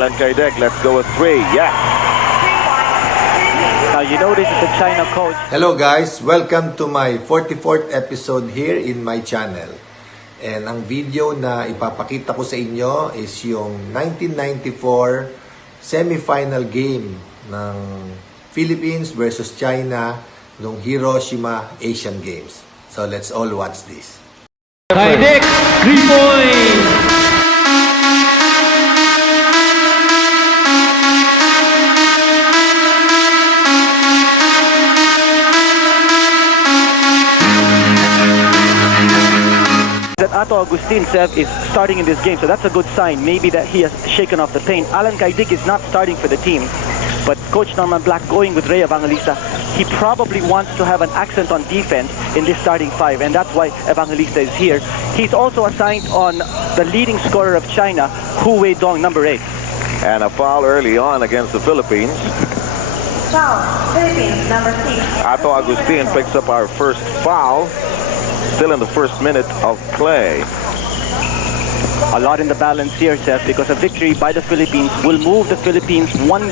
Allan Caidic, let's go with 3. Yes. Now you know this is the China coach. Hello guys, welcome to my 44th episode here in my channel. And ang video na ipapakita ko sa inyo is yung 1994 semi-final game ng Philippines versus China nung Hiroshima Asian Games. So let's all watch this. Caidic, 3 points! That Ato Agustin is starting in this game, so that's a good sign. Maybe that he has shaken off the pain. Allan Caidic is not starting for the team, but Coach Norman Black going with Rey Evangelista. He probably wants to have an accent on defense in this starting 5, and that's why Evangelista is here. He's also assigned on the leading scorer of China, Hu Weidong, number 8. And a foul early on against the Philippines. Foul, Philippines, number 6. Ato Agustin picks up our first foul. Still in the first minute of play. A lot in the balance here, Seth, because a victory by the Philippines will move the Philippines one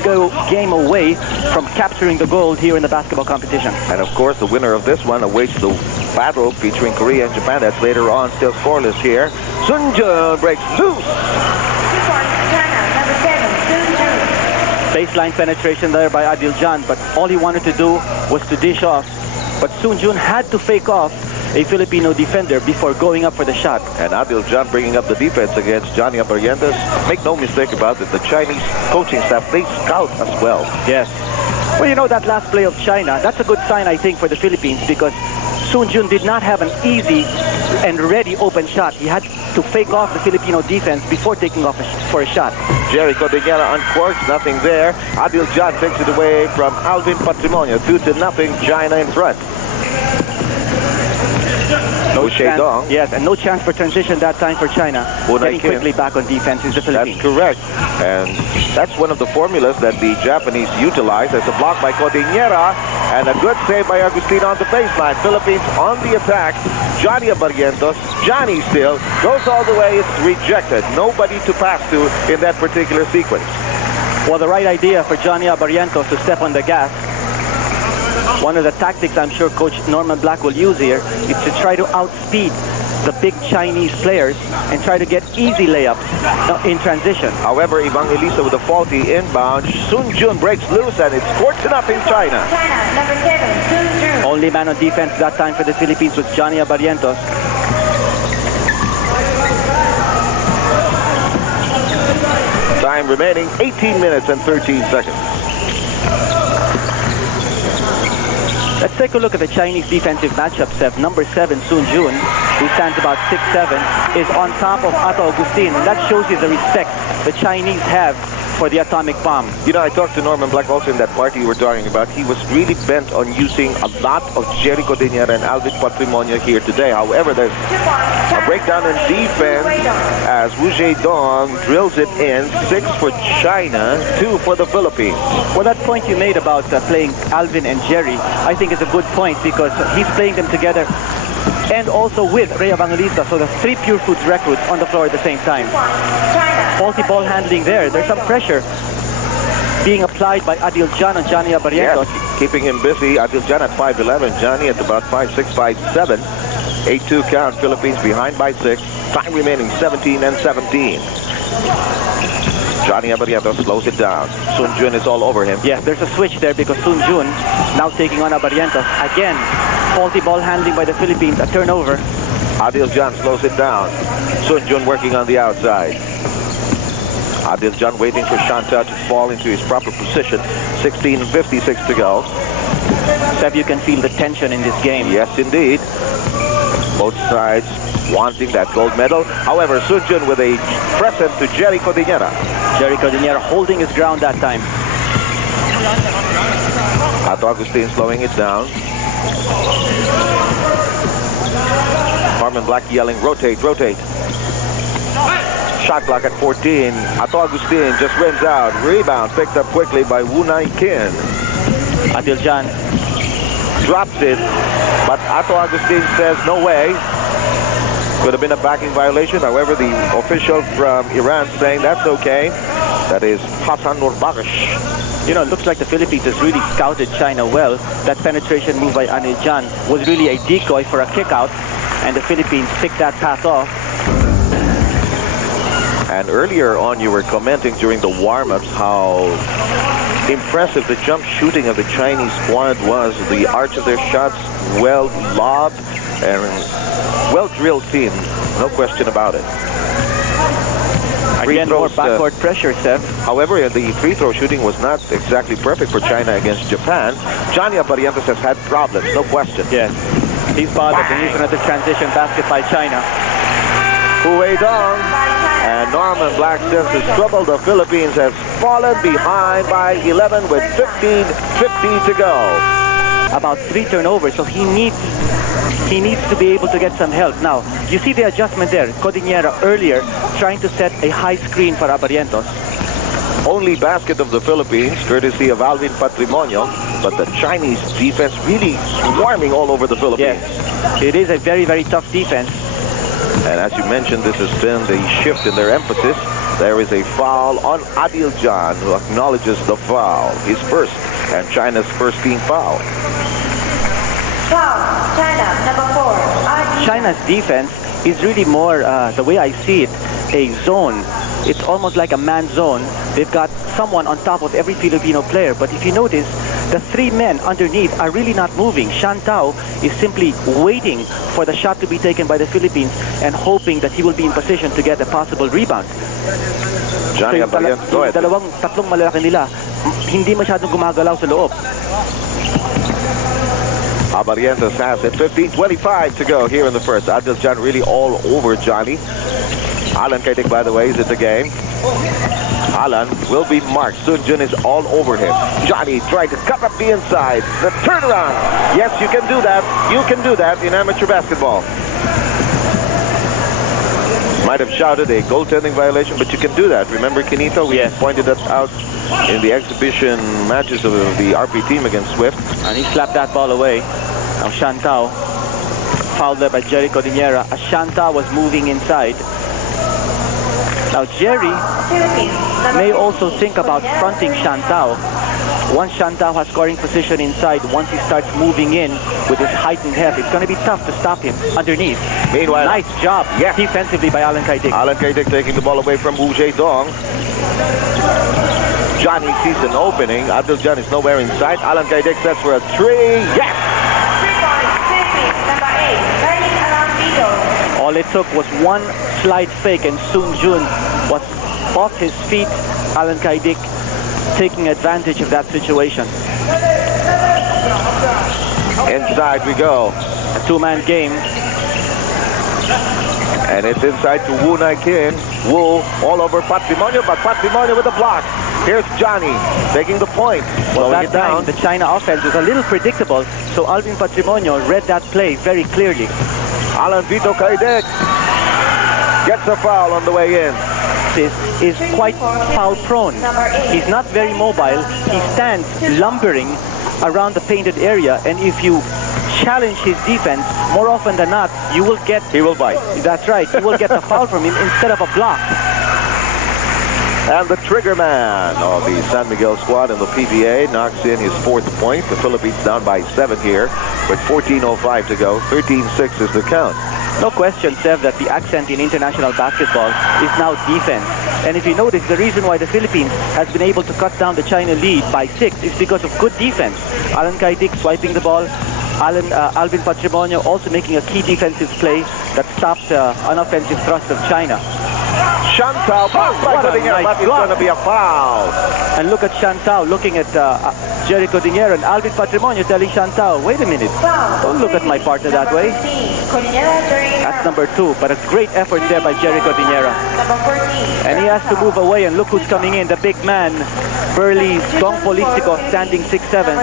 game away from capturing the gold here in the basketball competition. And of course, the winner of this one awaits the battle between Korea and Japan. That's later on, still scoreless here. Sun Jun breaks loose. 2 points, China, number 7, Sun Jun. Baseline penetration there by Adil Jan, but all he wanted to do was to dish off. But Sun Jun had to fake off a Filipino defender before going up for the shot. And Adil Jan bringing up the defense against Johnny Abarrientos. Make no mistake about it, the Chinese coaching staff, they scout as well. Yes. Well, you know, that last play of China, that's a good sign, I think, for the Philippines, because Sun Jun did not have an easy and ready open shot. He had to fake off the Filipino defense before taking off for a shot. Jerry Codiñera uncorks, nothing there. Adil Jan takes it away from Alvin Patrimonio, 2-0, China in front. No chance, Dong. yes, and no chance for transition that time for China. Getting quickly back on defense is the Philippines. That's correct. And that's one of the formulas that the Japanese utilize. There's a block by Codiñera and a good save by Agustin on the baseline. Philippines on the attack. Johnny Abarrientos. Johnny still goes all the way. It's rejected. Nobody to pass to in that particular sequence. Well, the right idea for Johnny Abarrientos to step on the gas. One of the tactics I'm sure Coach Norman Black will use here is to try to outspeed the big Chinese players and try to get easy layups in transition. However, Evangelista with a faulty inbound. Sun Jun breaks loose and it's 4-0 China. China, number 7, Sun Jun. Only man on defense that time for the Philippines was Johnny Abarrientos. Time remaining 18 minutes and 13 seconds. Let's take a look at the Chinese defensive matchup, Seth. Number 7, Sun Jun, who stands about 6'7", is on top of Ato Agustin. And that shows you the respect the Chinese have for the atomic bomb. You know, I talked to Norman Black also in that party you were talking about. He was really bent on using a lot of Jerry Codiñera and Alvin Patrimonio here today. However, there's a breakdown in defense as Wu Dong drills it in. 6 for China, 2 for the Philippines. Well, that point you made about playing Alvin and Jerry, I think is a good point because he's playing them together and also with Rey Evangelista, so the 3 Pure Foods recruits on the floor at the same time. Faulty ball handling there. There's some pressure being applied by Adil Jan and Johnny Abarrientos. Yes, keeping him busy. Adil Jan at 5'11", Johnny at about 5'6", 5'7". 8-2 count, Philippines behind by 6. Time remaining 17 and 17. Johnny Abarrientos slows it down. Sun Jun is all over him. Yes, there's a switch there because Sun Jun now taking on Abarrientos. Again, faulty ball handling by the Philippines, a turnover. Adil Jan slows it down. Sun Jun working on the outside. Adil Jan waiting for Shanta to fall into his proper position. 16:56 to go. Seb, you can feel the tension in this game. Yes, indeed. Both sides wanting that gold medal. However, Sun Jun with a present to Jerry Codiñera. Jerry Codiñera holding his ground that time. Ato Agustin slowing it down. Norman Black yelling, rotate, rotate. Shot clock at 14. Ato Agustin just rims out. Rebound picked up quickly by Wu Kin. Adil Jan drops it, but Ato Agustin says no way. Could have been a backing violation. However, the official from Iran saying that's okay. That is Hassan Nurbakish. You know, it looks like the Philippines has really scouted China well. That penetration move by Jan was really a decoy for a kick out, and the Philippines picked that pass off. And earlier on, you were commenting during the warm-ups how impressive the jump shooting of the Chinese squad was. The arch of their shots, well lobbed and well-drilled team. No question about it. Again, more backcourt pressure, Seth. However, the free throw shooting was not exactly perfect for China against Japan. Johnny Abarrientos has had problems, no question. Yes, he's bothered, and here's another transition basket by China. Hu Dong and Norman Black since his trouble. The Philippines has fallen behind by 11 with 15:50 to go. About 3 turnovers, so he needs to be able to get some help. Now, you see the adjustment there. Codiñera earlier trying to set a high screen for Abarrientos. Only basket of the Philippines, courtesy of Alvin Patrimonio, but the Chinese defense really swarming all over the Philippines. Yes, it is a very, very tough defense. And as you mentioned, this has been the shift in their emphasis. There is a foul on Adil Jan, who acknowledges the foul, his first, and China's first team foul. Foul, China, number 4. China's defense is really more, the way I see it, a zone. It's almost like a man zone. They've got someone on top of every Filipino player. But if you notice, the 3 men underneath are really not moving. Shantao is simply waiting for the shot to be taken by the Philippines and hoping that he will be in position to get a possible rebound. Johnny So Abarrientos, go ahead. tatlong malalaki nila, hindi masyadong gumagalaw sa loob. Abarrientos has it. 15:25 to go here in the first. Adil Jan really all over Johnny. Allan Caidic, by the way, is in the game. Allan will be marked. Sun Jun is all over him. Johnny trying to cut up the inside. The turnaround. Yes, you can do that. You can do that in amateur basketball. Might have shouted a goaltending violation, but you can do that. Remember, Kenito, we pointed that out in the exhibition matches of the RP team against Swift. And he slapped that ball away. Now Shantao, fouled there by Jerry Codiñera, as Shantao was moving inside. Now Jerry may also think about fronting Shantao. Once Shantao has scoring position inside, once he starts moving in with his heightened head, it's going to be tough to stop him underneath. Meanwhile, nice job defensively by Allan Caidic. Allan Caidic taking the ball away from Hu Dong. Johnny sees an opening. Adil Jan is nowhere inside. Allan Caidic sets for a 3. Yes! 3 points, number 8, Learning Around Vito. All it took was one slide fake and Sun Jun was off his feet. Allan Caidic taking advantage of that situation. Inside we go. A 2-man game. And it's inside to Wu Nai Kin. Wu all over Patrimonio, but Patrimonio with the block. Here's Johnny taking the point. Well, Slowing that it down. time, the China offense was a little predictable, so Alvin Patrimonio read that play very clearly. Allan Vito Caidic gets a foul on the way in. Is quite foul prone. He's not very mobile. He stands lumbering around the painted area, and if you challenge his defense, more often than not, you will get... He will bite. That's right. You will get a foul from him instead of a block. And the trigger man of the San Miguel squad in the PBA knocks in his 4th point. The Philippines down by 7 here with 14:05 to go. 13-6 is the count. No question, Sev, that the accent in international basketball is now defense. And if you notice, the reason why the Philippines has been able to cut down the China lead by 6 is because of good defense. Allan Caidic swiping the ball. Alvin Patrimonio also making a key defensive play that stopped the unoffensive thrust of China. Shantao, but it's going to be a foul. And look at Shantao looking at Jerry Codiñera, and Alvin Patrimonio telling Shantao, wait a minute, don't look at my partner that way. That's number 2, but a great effort there by Jerry Codiñera. And he has to move away, and look who's coming in, the big man, burly Dong Polistico, standing 6'7".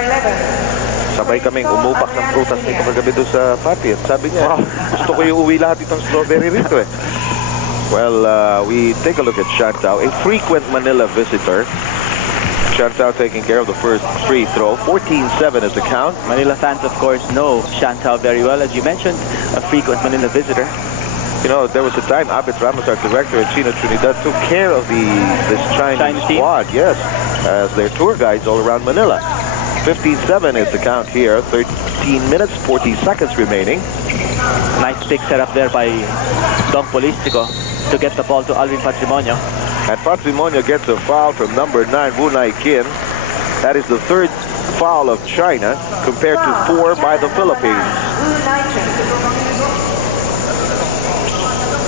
Sabay kaming umupak ng prutas nito kagabi doon sa party. At sabi niya, gusto ko iuwi lahat itong strawberry rito eh. Well, we take a look at Shantao, a frequent Manila visitor. Shantao taking care of the first free throw. 14-7 is the count. Manila fans, of course, know Shantao very well. As you mentioned, a frequent Manila visitor. You know, there was a time Abit Ramos, our director in Chino Trinidad, took care of this Chinese squad, yes, as their tour guides all around Manila. 57 is the count here. 13 minutes, 40 seconds remaining. Nice big setup there by Dong Polistico to get the ball to Alvin Patrimonio. And Patrimonio gets a foul from number 9, Wu Nai Kin. That is the third foul of China compared to 4 by the Philippines.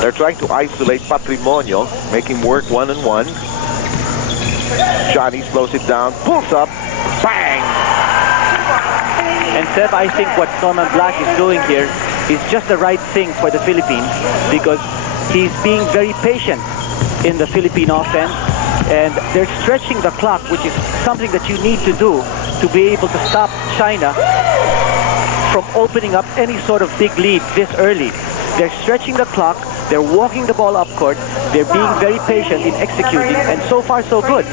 They're trying to isolate Patrimonio, make him work one-on-one. Johnny slows it down, pulls up, bang! And Seb, I think what Norman Black is doing here is just the right thing for the Philippines, because he's being very patient in the Philippine offense, and they're stretching the clock, which is something that you need to do to be able to stop China from opening up any sort of big lead this early. They're stretching the clock, they're walking the ball up court, they're being very patient in executing, and so far so good.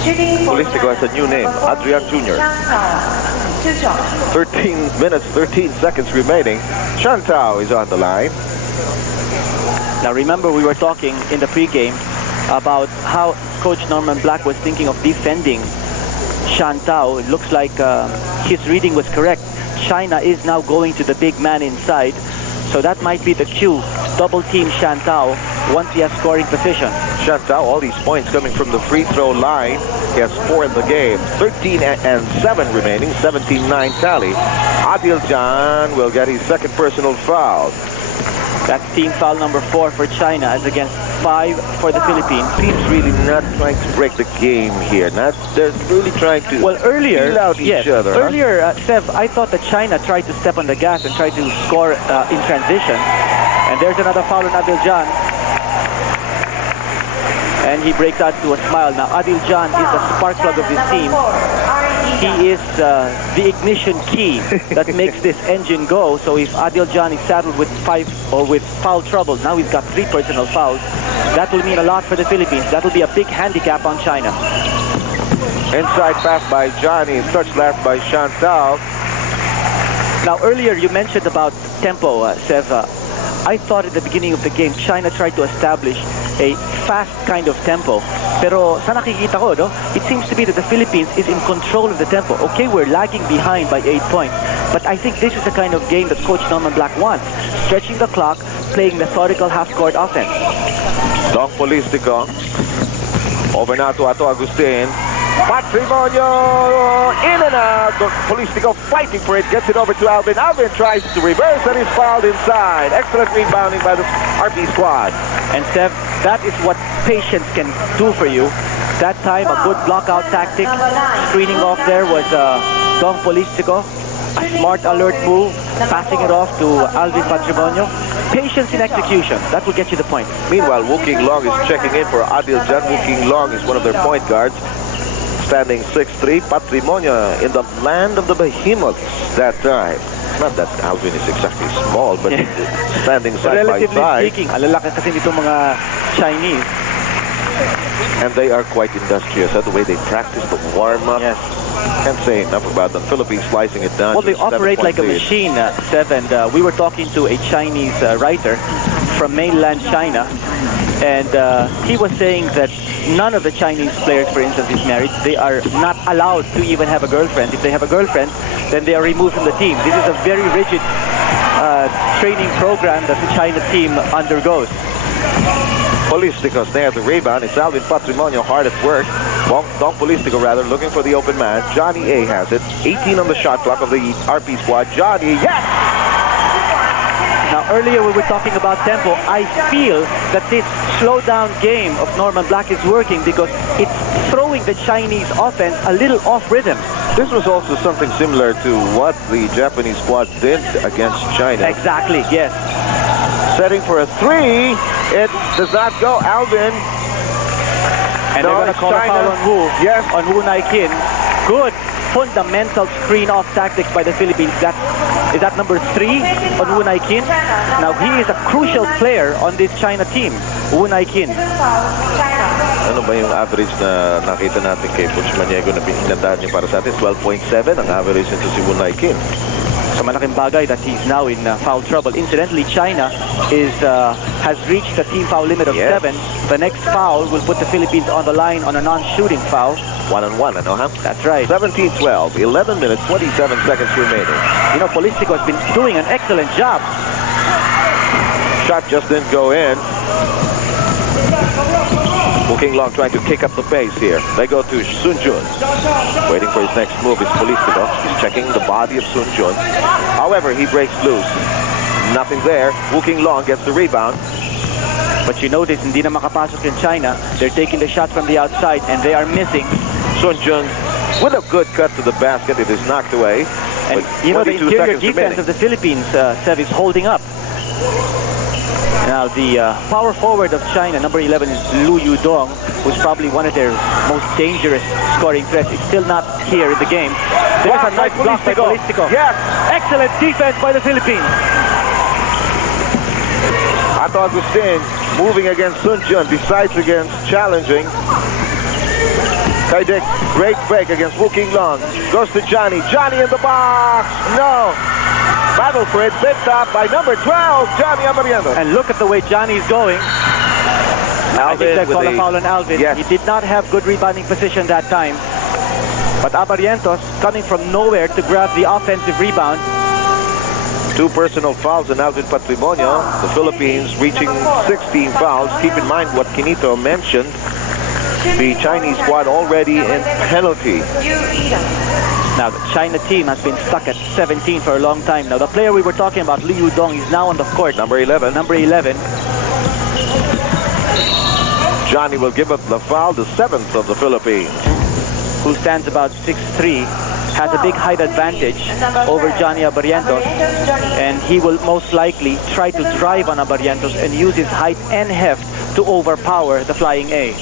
Polistico has a new name, Adrian Jr. 13 minutes, 13 seconds remaining. Shantao is on the line. Now remember, we were talking in the pregame about how Coach Norman Black was thinking of defending Shantao. It looks like his reading was correct. China is now going to the big man inside, so that might be the cue. Double team Shantao once he has scoring position. Shantao, all these points coming from the free throw line. He has 4 in the game. 13 and 7 remaining, 17-9 tally. Adil Jan will get his second personal foul. That's team foul number 4 for China, as against 5 for the Philippines. Teams really not trying to break the game here. They're really trying to earlier, feel out each other. Earlier, Sev, I thought that China tried to step on the gas and try to score in transition. And there's another foul on Adil Jan. And he breaks out to a smile. Now, Adil Jan is the spark plug of this team. He is the ignition key that makes this engine go. So if Adil Jan is saddled with foul trouble, now he's got 3 personal fouls. That will mean a lot for the Philippines. That will be a big handicap on China. Inside pass by Johnny, touch left by Shantao. Now earlier you mentioned about tempo, Sev. I thought at the beginning of the game, China tried to establish a fast kind of tempo. Pero sa nakikita ko, no, it seems to be that the Philippines is in control of the tempo. Okay, we're lagging behind by 8 points, but I think this is the kind of game that Coach Norman Black wants. Stretching the clock, playing methodical half-court offense. Dong Polistico. Over now to Ato Agustin. Patrimonio in and out. Polistico fighting for it, gets it over to Alvin. Alvin tries to reverse and is fouled inside. Excellent rebounding by the RP squad. And Sev, that is what patience can do for you. That time, a good blockout tactic. Screening off there was Dong Polistico. A smart alert move, passing it off to Alvin Patrimonio. Patience in execution, that will get you the point. Meanwhile, Wu King Long is checking in for Adil Jan. Wu King Long is one of their point guards. Standing 6'3", Patrimonio in the land of the behemoths that time. Not that Alvin is exactly small, but standing side by relatively side. speaking, alalaki kasi nitong mga Chinese. And they are quite industrious. The way they practice the warm-up. Yes. Can't say enough about them. Philippines slicing it down. Well, they operate like a machine, Sev, and we were talking to a Chinese writer from mainland China, and he was saying that none of the Chinese players, for instance, is married. They are not allowed to even have a girlfriend. If they have a girlfriend, then they are removed from the team. This is a very rigid training program that the China team undergoes. Polistico snares the rebound. It's Alvin Patrimonio hard at work. Dong Polistico rather looking for the open man. Johnny A has it. 18 on the shot clock of the RP squad. Johnny, yes! Now earlier we were talking about tempo. I feel that this slow down game of Norman Black is working because it's throwing the Chinese offense a little off rhythm. This was also something similar to what the Japanese squad did against China. Exactly, yes. Setting for a 3. It does not go. Alvin. And they're going to call a foul on Wu. Yes. On Wu Nai Kin. Good fundamental screen-off tactics by the Philippines. Is that number 3 on Wu Nai Kin? Now, he is a crucial player on this China team, Wu Nai Kin. Ano ba yung average na nakita natin kay Coach Maniego na pinagdaan niya para sa atin? 12.7 ang average nito si Wu Nai Kin. Sa malaking bagay that he's now in foul trouble. Incidentally, China has reached the team foul limit of 7. The next foul will put the Philippines on the line on a non-shooting foul. 1-on-1, I know, huh? That's right. 17-12, 11 minutes, 27 seconds remaining. You know, Polistico has been doing an excellent job. Shot just didn't go in. King Long trying to kick up the pace here. They go to Sun Jun. Waiting for his next move is Polistico. He's checking the body of Sun Jun. However, he breaks loose. Nothing there. King Long gets the rebound. But you notice, hindi na makapasok in China. They're taking the shot from the outside, and they are missing. Sun Jun with a good cut to the basket. It is knocked away. And you know, the interior defense of the Philippines, Sev, is holding up. Now, the power forward of China, number 11, is Liu Yudong, who's probably one of their most dangerous scoring threats. It's still not here in the game. There's a nice block by Polistico. Yes. Excellent defense by the Philippines. Ato Agustin moving against Sun Jun, decides against challenging. Caidic, great break against King Long. Goes to Johnny. Johnny in the box. No. Battle for it, picked up by number 12, Johnny Abarrientos. And look at the way Johnny's going. I think they call a foul on Alvin. Yes. He did not have good rebounding position that time. But Abarrientos coming from nowhere to grab the offensive rebound. 2 personal fouls on Alvin Patrimonio. The Philippines reaching 16 fouls. Keep in mind what Kinito mentioned. The Chinese squad already in penalty. Now, the China team has been stuck at 17 for a long time. Now, the player we were talking about, Liu Yudong, is now on the court. Number 11. Number 11. Johnny will give up the foul, the 7th of the Philippines. Who stands about 6'3", has a big height advantage over Johnny Abarrientos. And he will most likely try to drive on Abarrientos and use his height and heft to overpower the flying A.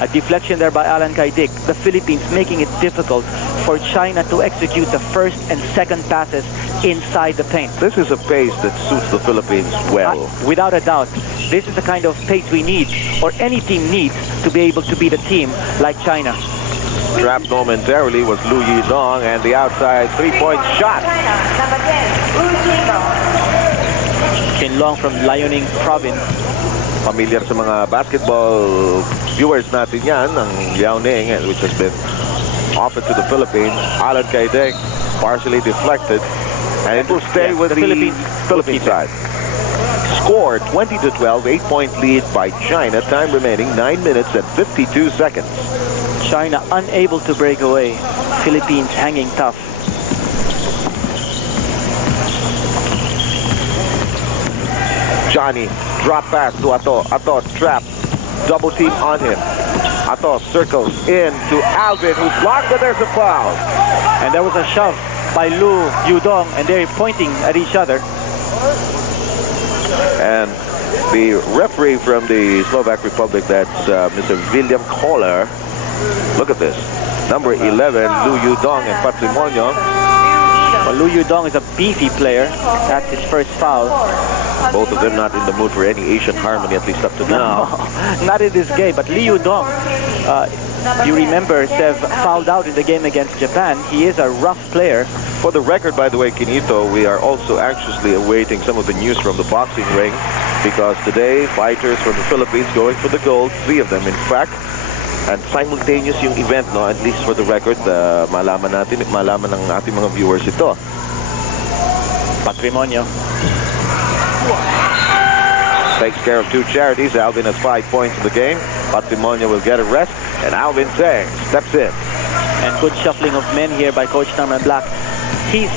A deflection there by Allan Caidic. The Philippines making it difficult for China to execute the first and second passes inside the paint. This is a pace that suits the Philippines well. Without a doubt. This is the kind of pace we need, or any team needs, to be able to beat a team like China. Trapped momentarily was Liu Yudong, and the outside three-point shot. King Long from Liaoning Province. Familiar sa mga basketball viewers natin yan, ang Liaoning, which has been offered to the Philippines. Allan Caidic partially deflected, and it will stay with the Philippines side. Score 20-12, 8-point lead by China. Time remaining 9 minutes and 52 seconds. China unable to break away. Philippines hanging tough. Johnny, drop pass to Ato. Ato trap. Double team on him. Ato circles in to Alvin, who's blocked, but there's a foul. And there was a shove by Liu Yudong, and they're pointing at each other. And the referee from the Slovak Republic, that's Mr. William Kohler. Look at this. Number 11, Liu Yudong and Patrimonio. Well, Liu Yudong is a beefy player. That's his first foul. Both of them not in the mood for any Asian harmony, at least up to now. No, not in this game. But Liu Yudong, you remember, Sev fouled out in the game against Japan. He is a rough player. For the record, by the way, Kinito, we are also anxiously awaiting some of the news from the boxing ring, because today, fighters from the Philippines going for the gold, 3 of them, in fact. And simultaneous yung event, no? At least for the record, malaman ng ating mga viewers ito. Patrimonio takes care of 2 charities. Alvin has 5 points in the game. Patrimonio will get a rest, and Alvin Teng steps in. And good shuffling of men here by Coach Norman Black. He's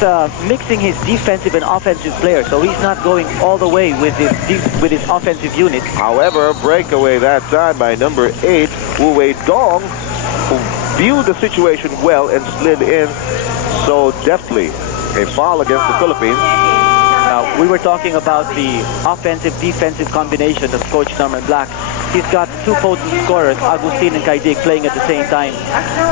mixing his defensive and offensive players, so he's not going all the way with his offensive unit. However, breakaway that time by number 8, Wu Dong, who viewed the situation well and slid in so deftly. A foul against the Philippines. Now, we were talking about the offensive-defensive combination of Coach Norman Black. He's got 2 potent scorers, Agustin and Caidic, playing at the same time.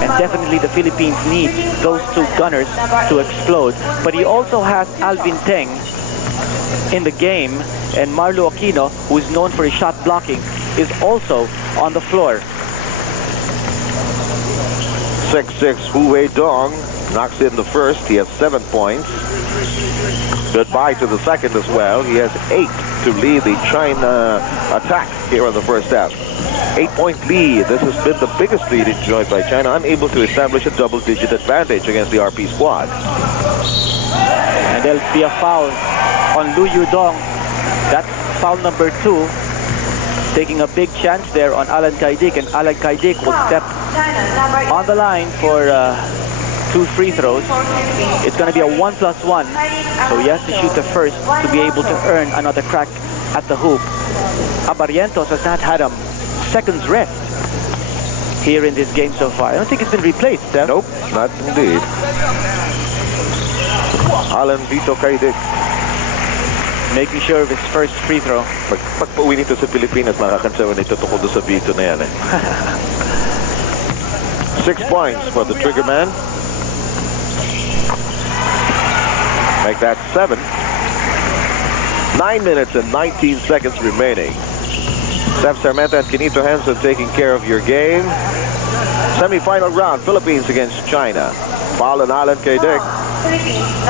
And definitely the Philippines need those 2 gunners to explode. But he also has Alvin Teng in the game, and Marlou Aquino, who is known for his shot blocking, is also on the floor. 6'6", Wu Dong knocks in the first. He has 7 points. Goodbye to the second as well. He has 8 to lead the China attack here in the first half. 8-point lead. This has been the biggest lead enjoyed by China, unable to establish a double-digit advantage against the RP squad. And there'll be a foul on Lu Yudong. That's foul number 2. Taking a big chance there on Allan Caidic, and Allan Caidic will step on the line for 2 free throws. It's going to be a 1+1, so he has to shoot the first to be able to earn another crack at the hoop. Abarrientos has not had a second's rest here in this game so far. I don't think it's been replaced, Steph. Nope, not indeed. Allan Vito Caidic, making sure of his first free throw. pag pauwi nito sa Pilipinas, makakansawa nito tungkol doon sa Vito na yan eh. 6 points for the trigger man. Make that 7. 9 minutes and 19 seconds remaining. Steph Sarmenta and Kenito Henson taking care of your game. Semi-final round, Philippines against China. Foul on Allan Caidic.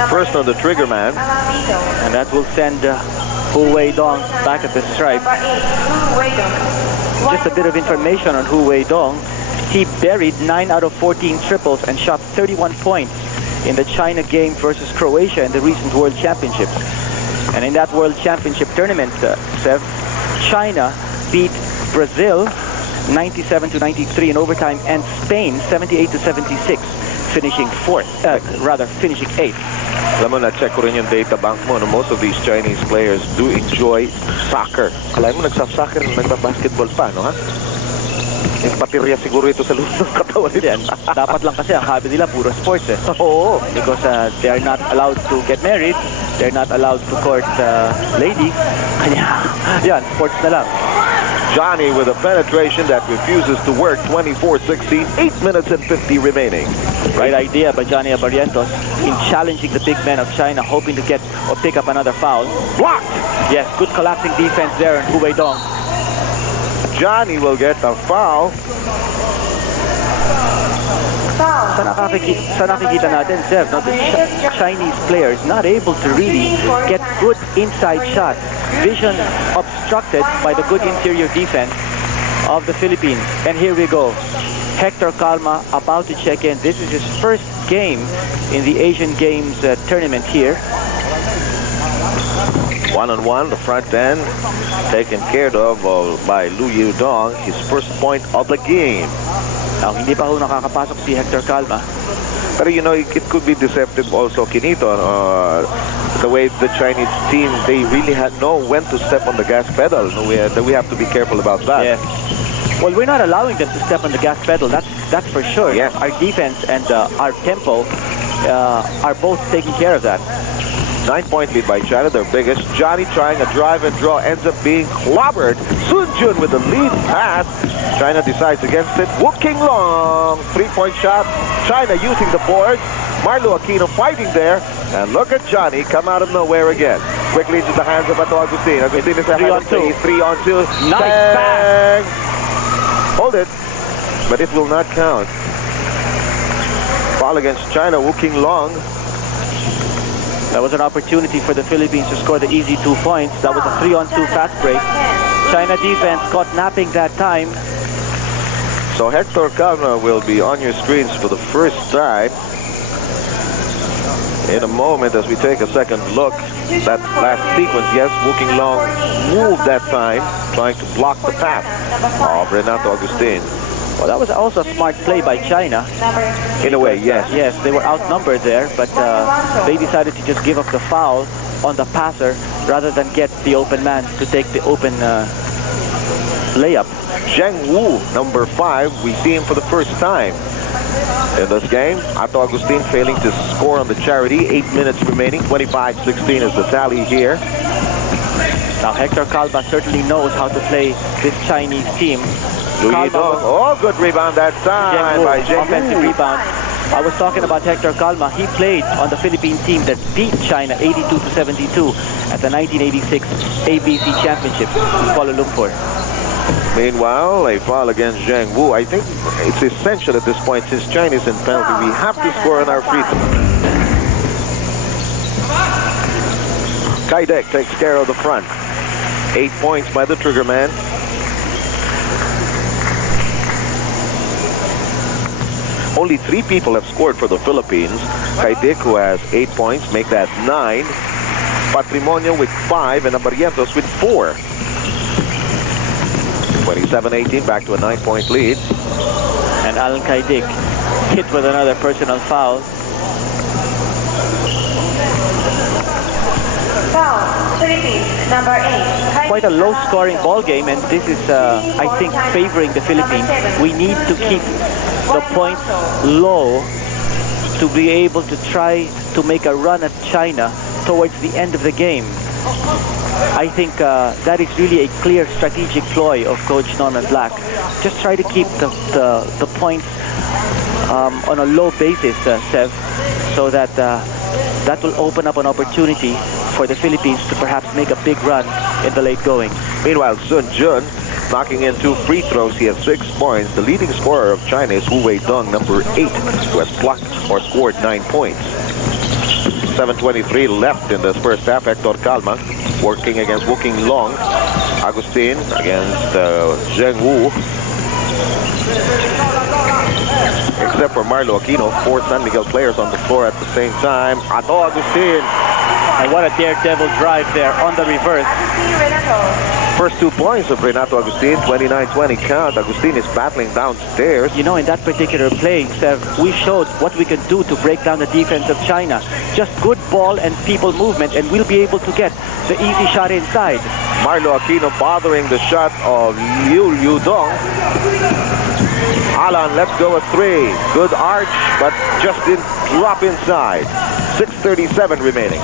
First on the trigger man. And that will send Hu Weidong back at the stripe. Just a bit of information on Hu Weidong. He buried 9 out of 14 triples and shot 31 points in the China game versus Croatia in the recent World Championships. And in that World Championship tournament, Seth, China beat Brazil 97-93 in overtime and Spain 78-76, finishing finishing 8th. Alam mo, na-check ko rin yung data bank mo. No? Most of these Chinese players do enjoy soccer. Kalahin mo, nagsasoccer, nagbabasketball pa, no ha? Yung patirya siguro ito sa loob ng katawan nila. Dapat lang kasi ang hobby nila puro sports eh. Oo. Because they are not allowed to get married. They're not allowed to court ladies. Kanya, yan, sports na lang. Johnny with a penetration that refuses to work. 24-16, 8 minutes and 50 remaining. Right idea by Johnny Abarrientos in challenging the big men of China, hoping to get or pick up another foul. Blocked! Yes, good collapsing defense there in Hu Weidong. Johnny will get a foul. Sa nakikita natin, Sev, no, the Chinese players not able to really get good inside shots. Vision obstructed by the good interior defense of the Philippines. And here we go. Hector Calma about to check in. This is his first game in the Asian Games tournament here. One-on-one, the front end taken care of by Lu Yudong, his first point of the game. Now, hindi pa ho nakakapasok si Hector Calma. But you know, it could be deceptive also, Kenito. The way the Chinese team, they really know when to step on the gas pedal. We have to be careful about that. Yes. Well, we're not allowing them to step on the gas pedal. That's for sure. Yes. Our defense and our tempo are both taking care of that. 9-point lead by China, their biggest. Johnny trying a drive and draw, ends up being clobbered. Sun Jun with the lead pass. China decides against it. Woking Long, 3-point shot. China using the boards. Marlou Aquino fighting there. And look at Johnny come out of nowhere again. Quickly into the hands of Ato Agustin. Agustin is ahead of 3. 3 on 2. Nice pass. Hold it. But it will not count. Foul against China, Woking Long. That was an opportunity for the Philippines to score the easy 2 points. That was a 3-on-2 fast break. China defense caught napping that time. So Hector Calma will be on your screens for the first time. In a moment, as we take a second look, that last sequence, yes, Woking Long moved that time, trying to block the pass of Renato Agustin. Well, that was also a smart play by China. In a way, yes. Yes, they were outnumbered there, but they decided to just give up the foul on the passer rather than get the open man to take the open layup. Zheng Wu, number 5, we see him for the first time in this game. Ato Agustin failing to score on the charity. 8 minutes remaining. 25-16 is the tally here. Now, Hector Calma certainly knows how to play this Chinese team. Oh, good rebound that time by Zheng Wu. Offensive rebound. I was talking about Hector Calma. He played on the Philippine team that beat China 82-72 at the 1986 ABC Championships in Kuala Lumpur. Meanwhile, a foul against Zheng Wu. I think it's essential at this point, since China is in penalty. We have to score on our free throw. Caidic takes care of the front. 8 points by the trigger man. Only 3 people have scored for the Philippines. Caidic, who has 8 points, make that 9. Patrimonio with 5 and Abarrientos with 4. 27-18, back to a 9-point lead. And Allan Caidic hit with another personal foul. Foul, Philippines, number 8. Quite a low-scoring ball game, and this is, I think, favoring the Philippines. We need to keep the points low to be able to try to make a run at China towards the end of the game. I think that is really a clear strategic ploy of Coach Norman Black. Just try to keep the points on a low basis, Sev, so that that will open up an opportunity for the Philippines to perhaps make a big run in the late going. Meanwhile, Sun Jun knocking in 2 free throws. He has 6 points. The leading scorer of China is Wu Weidong, number 8, who has blocked or scored 9 points. 7:23 left in the first half. Hector Calma working against Woking Long. Agustin against Zheng Wu. Except for Marlou Aquino, 4 San Miguel players on the floor at the same time. Ato Agustin. And what a daredevil drive there on the reverse. First 2 points of Renato Agustin, 29-20 count. Agustin is battling downstairs. You know, in that particular play, Sev, we showed what we can do to break down the defense of China. Just good ball and people movement, and we'll be able to get the easy shot inside. Marlou Aquino bothering the shot of Liu Dong. Allan, let's go a 3. Good arch, but just didn't drop inside. 6:37 remaining.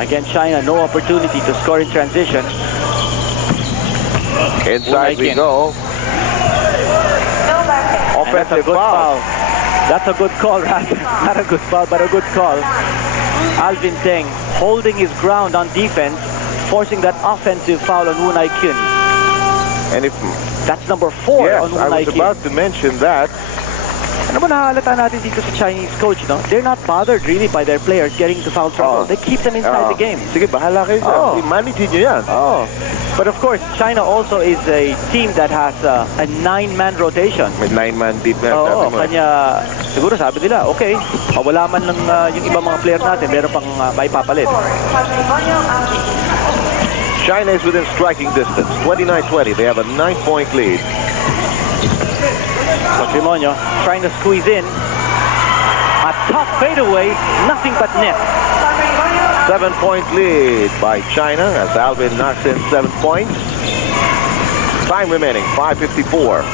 Again, China, no opportunity to score in transition. Inside we go. Offensive foul. That's a good call, rather. Not a good foul, but a good call. Alvin Teng holding his ground on defense, forcing that offensive foul on Wu Nai-kin. And if that's number 4 yes, on Wu I was Nai-kin. about to mention that. Ano ba nahalata natin dito sa Chinese coach, no? They're not bothered really by their players getting into foul trouble. They keep them inside the game. Sige, bahala kayo dyan. I-manage nyo yan. But of course, China also is a team that has a 9-man rotation. With 9-man defense. Kanya, siguro sabi nila, okay, wala man lang yung ibang mga player natin, meron pang maipapalit. China is within striking distance, 29-20. They have a 9-point lead. Patrimonio trying to squeeze in. A tough fadeaway, nothing but net. 7-point lead by China as Alvin knocks in 7 points. Time remaining, 5:54.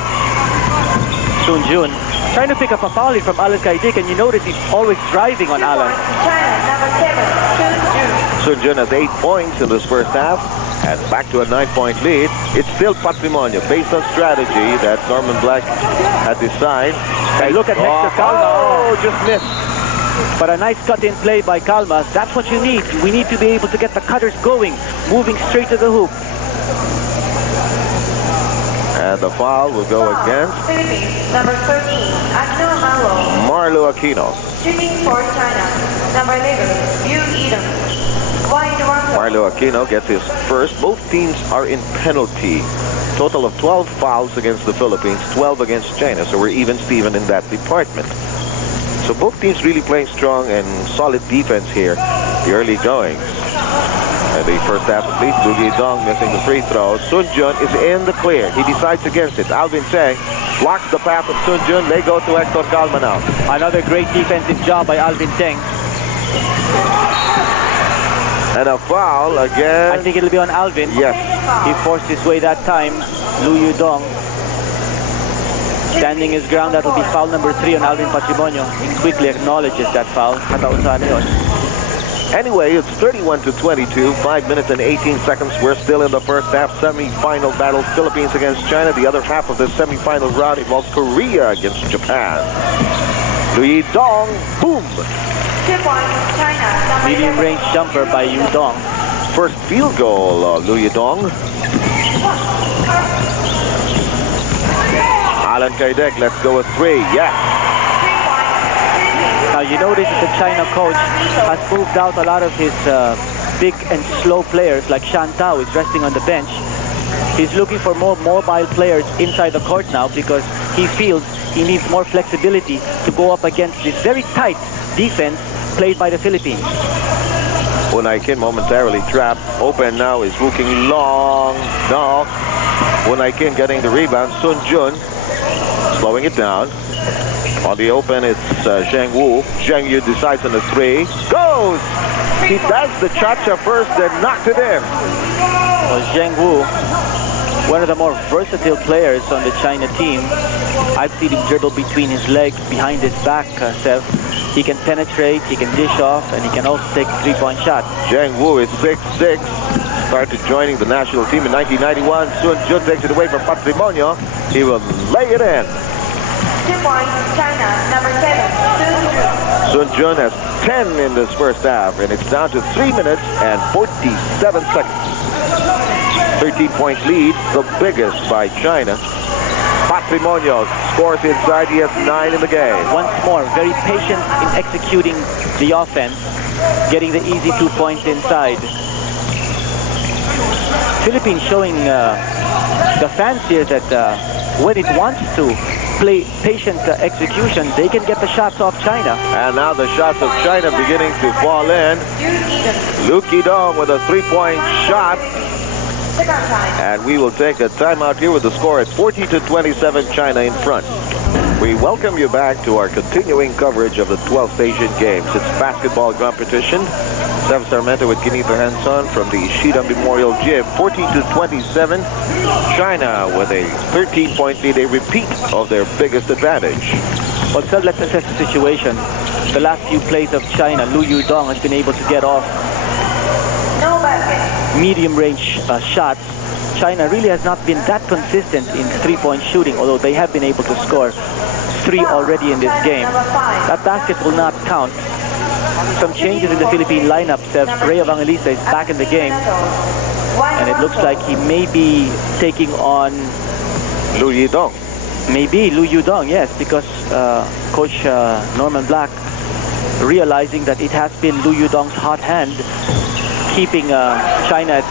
Sun Jun trying to pick up a foul from Allan Caidic, and you notice he's always driving on Allan. China, number 7, Sun Jun has 8 points in this first half. And back to a 9-point lead. It's still Patrimonio based on strategy that Norman Black had designed. Hey, look at Hector Calma. Oh, just missed. But a nice cut-in play by Calma. That's what you need. We need to be able to get the cutters going, moving straight to the hoop. And the foul will go against Philippines, number 13, Marlou Aquino. Shooting for China, number 11, Liu Yidong. Marlou Aquino gets his first. Both teams are in penalty. Total of 12 fouls against the Philippines, 12 against China. So we're even Steven in that department. So both teams really playing strong and solid defense here. The early goings. And the first half at least, Liu Dong missing the free throw. Sun Jun is in the clear. He decides against it. Alvin Teng blocks the path of Sun Jun. They go to Hector Calma now. Another great defensive job by Alvin Teng. And a foul again. I think it'll be on Alvin. Yes. He forced his way that time. Liu Dong standing his ground. That will be foul number 3 on Alvin Patrimonio. He quickly acknowledges that foul. Kataon sana yun. Anyway, it's 31-22, 5 minutes and 18 seconds. We're still in the first half semi-final battle. Philippines against China. The other half of the semi-final round involves Korea against Japan. Liu Dong, boom! 2 points, China, number Medium 11. range jumper by Yu Dong. first field goal, Liu Yudong. Allan Caidic, let's go with 3. Yes. Now you notice that the China coach has moved out a lot of his big and slow players, like Shan Tao is resting on the bench. He's looking for more mobile players inside the court now because he feels he needs more flexibility to go up against this very tight defense played by the Philippines. Wunai Kin momentarily trapped. Open now is looking long. No. Wunai Kin getting the rebound. Sun Jun slowing it down. On the open, it's Zheng Wu. Zheng Yu decides on the 3. Goes! He does the cha-cha first, then knocked it in. Well, Zheng Wu, one of the more versatile players on the China team. I've seen him dribble between his legs, behind his back, Sev. He can penetrate, he can dish off, and he can also take a three-point shot. Zheng Wu is 6'6". Started joining the national team in 1991. Sun Jun takes it away from Patrimonio. He will lay it in. 2 points, China, number 7, Sun Jun has 10 in this first half, and it's down to 3 minutes and 47 seconds. 13-point lead, the biggest by China. Patrimonio scores inside. He has 9 in the game. Once more, very patient in executing the offense, getting the easy 2 points inside. Philippines showing the fans here that when it wants to play patient execution, they can get the shots off China. And now the shots of China beginning to fall in. Liu Yudong with a 3-point shot. And we will take a timeout here with the score at 40-27, China in front. We welcome you back to our continuing coverage of the 12th Asian Games. It's basketball competition. Sev Sarmiento with Kenneth Duremdes from the Ishida Memorial Gym. 40-27, China with a 13-point lead, a repeat of their biggest advantage. Well, Sev, let's assess the situation. The last few plays of China, Liu Yudong has been able to get off medium-range shots. China really has not been that consistent in three-point shooting, although they have been able to score 3 already in this game. That basket will not count. Some changes in the Philippine lineup. Rey Evangelista is back in the game, and it looks like he may be taking on Liu Yudong. Maybe Liu Yudong, yes, because Coach Norman Black realizing that it has been Liu Yudong's hot hand keeping China,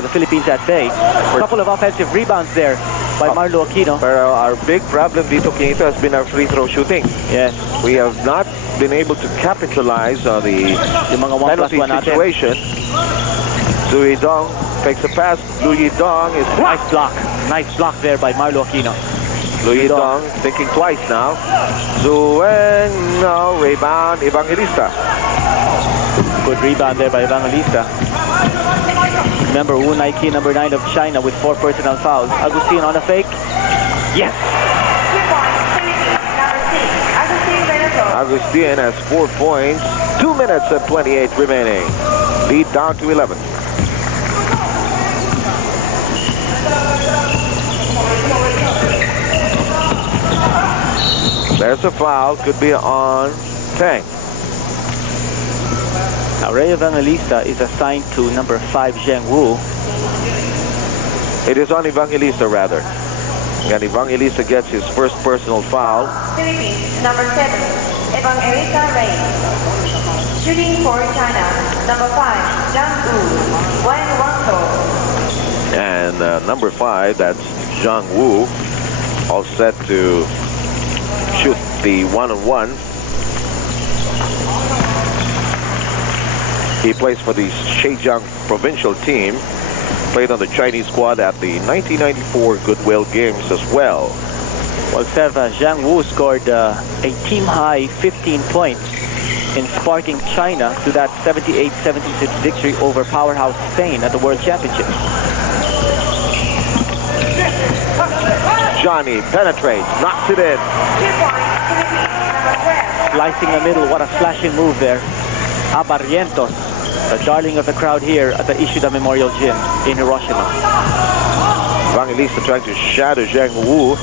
the Philippines at bay. A couple of offensive rebounds there by Marlou Aquino. Pero our big problem dito, Kinito, has been our free throw shooting. Yes. We have not been able to capitalize on the penalty situation. Liu Yudong takes a pass. Liu Yudong is nice block. Nice block there by Marlou Aquino. Liu Yudong thinking twice now. Zuen, no, rebound, Evangelista. Good rebound there by Evangelista. Remember, Wunai Kin, number 9 of China, with 4 personal fouls. Agustin on a fake. Yes. 2 points, Philippines, number 6, Agustin. Agustin has 4 points. 2 minutes and 28 remaining. Lead down to 11. There's a foul. Could be on Teng. Now, Rey Evangelista is assigned to number 5, Zheng Wu. It is on Evangelista, rather. And Evangelista gets his first personal foul. Philippines, number 7, Evangelista Rey. Shooting for China, number 5, Zhang Wu, And number 5, that's Zhang Wu, all set to shoot the one-on-one. He plays for the Zhejiang provincial team. Played on the Chinese squad at the 1994 Goodwill Games as well. Well, Sev, Zhang Wu scored a team-high 15 points in sparking China to that 78-76 victory over powerhouse Spain at the World Championships. Johnny penetrates, knocks it in. 2 points, Philippines, number 12. Slicing the middle, what a slashing move there. Abarrientos, the darling of the crowd here at the Ishida Memorial Gym in Hiroshima. Evangelista trying to shatter Zheng Wu.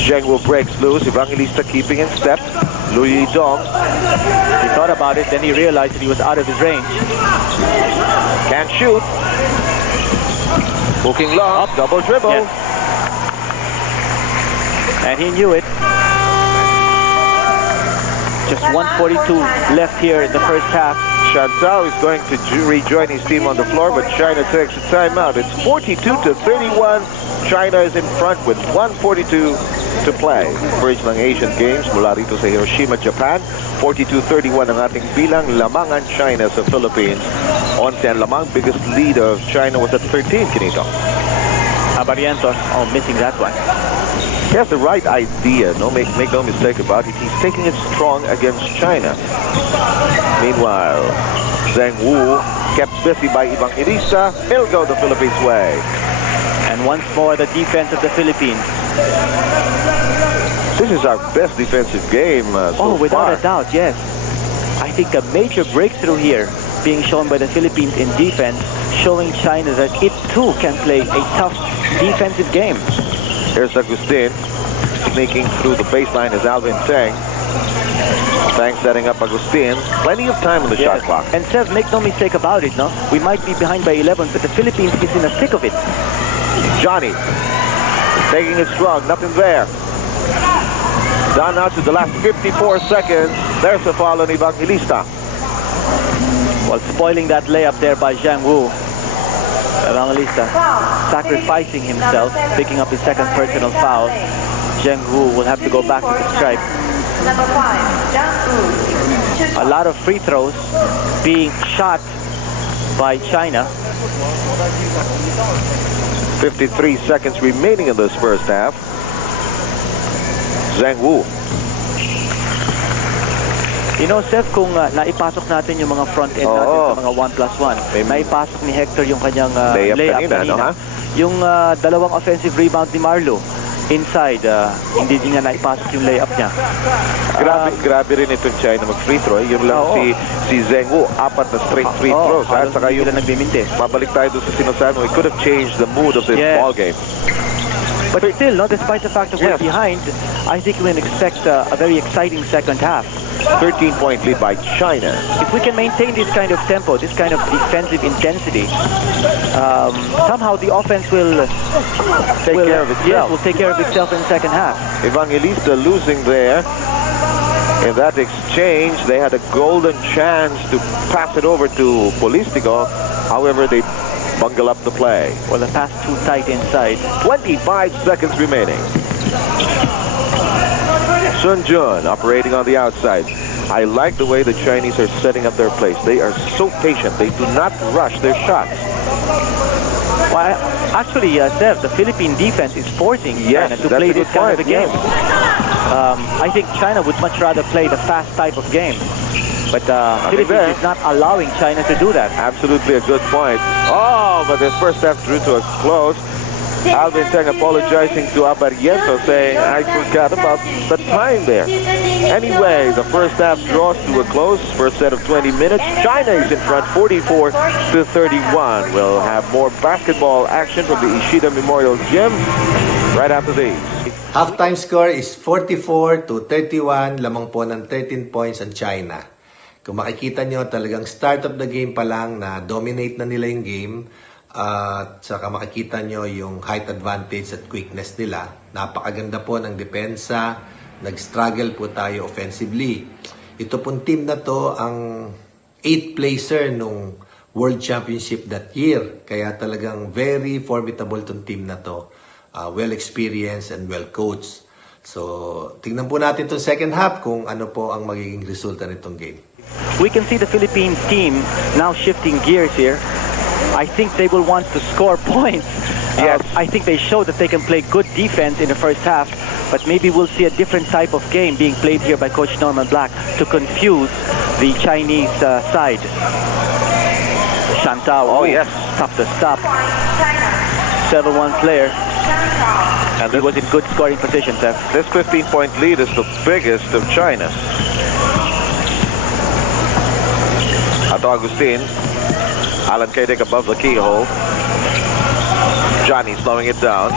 Zheng Wu breaks loose. Evangelista keeping in step. Louis Dong He thought about it, then he realized that he was out of his range. can't shoot. Hooking long, double dribble. Yes. And he knew it. Just 1:42 left here in the first half. Shantao is going to rejoin his team on the floor, but China takes a timeout. It's 42-31. China is in front with 1:42 to play. First ng Asian Games mula rito sa Hiroshima, Japan. 42-31 ang ating bilang. Lamangan China sa Philippines. 11 lamang. Biggest lead of China was at 13, Kinito. Abarrientos, missing that one. He has the right idea, make no mistake about it. He's taking it strong against China. Meanwhile, Zheng Wu kept busy by Evangelista. He'll go the Philippines' way. And once more, the defense of the Philippines. This is our best defensive game so without far. a doubt, yes. I think a major breakthrough here being shown by the Philippines in defense, showing China that it too can play a tough defensive game. Here's Agustin. Sneaking through the baseline is Alvin Teng. Teng setting up Agustin. Plenty of time on the shot clock. And Sev, make no mistake about it, no? We might be behind by 11, but the Philippines is in the thick of it. Johnny taking it strong. Nothing there. Down now to the last 54 seconds. There's a foul on Evangelista. Well, spoiling that layup there by Zheng Wu. Evangelista sacrificing himself, picking up his second personal foul. Zheng Wu will have to go back to the stripe. Number 5, Zheng Wu. A lot of free throws being shot by China. 53 seconds remaining in this first half. Zheng Wu. You know, Seth, kung naipasok natin yung mga front end natin sa mga 1+1, naipasok ni Hector yung kanyang layup kanina. Yung dalawang offensive rebound ni Marlou inside, hindi din niya naipasok yung layup niya. Grabe rin itong China mag-free throw. Yun lang si Zheng Wu, 4 na straight free throws. At saka yung mabalik tayo doon sa sinasabi, we could have changed the mood of this ball game. But still, no, despite the fact that we're behind, I think we can expect a very exciting second half. 13-point lead by China. If we can maintain this kind of tempo, this kind of defensive intensity, somehow the offense will take care of itself. Yes, will take care of itself in the second half. Evangelista losing there. In that exchange, they had a golden chance to pass it over to Polistico. However, they bungle up the play. Well, the pass too tight inside. 25 seconds remaining. Sun Jun operating on the outside. I like the way the Chinese are setting up their plays. They are so patient. They do not rush their shots. Well, actually, Sev, the Philippine defense is forcing China to play this kind of a game. I think China would much rather play the fast type of game. But Philippines is not allowing China to do that. Absolutely a good point. Oh, but this first half drew to a close. Alvin Teng apologizing to Abarrientos, saying, I forgot about the time there. Anyway, the first half draws to a close. First set of 20 minutes. China is in front, 44-31. We'll have more basketball action from the Ishida Memorial Gym right after these. Halftime score is 44-31. Lamang po ng 13 points ang China. Kung makikita nyo, talagang start of the game pa lang na dominate na nila yung game. At saka makikita nyo yung height advantage at quickness nila. Napakaganda po ng depensa. Nag-struggle po tayo offensively. Ito pong team na to ang 8th placer nung World Championship that year. Kaya talagang very formidable tong team na to. Well experienced and well coached. So, tingnan po natin itong second half kung ano po ang magiging resulta nitong game. We can see the Philippines team now shifting gears here. I think they will want to score points. Yes. I think they show that they can play good defense in the first half, but maybe we'll see a different type of game being played here by Coach Norman Black to confuse the Chinese side. Shantao, top to stop. 7-1 player. And he was in good scoring position, Seth. This 15-point lead is the biggest of China. Ato Agustin. Allan Caidic above the keyhole. Johnny slowing it down.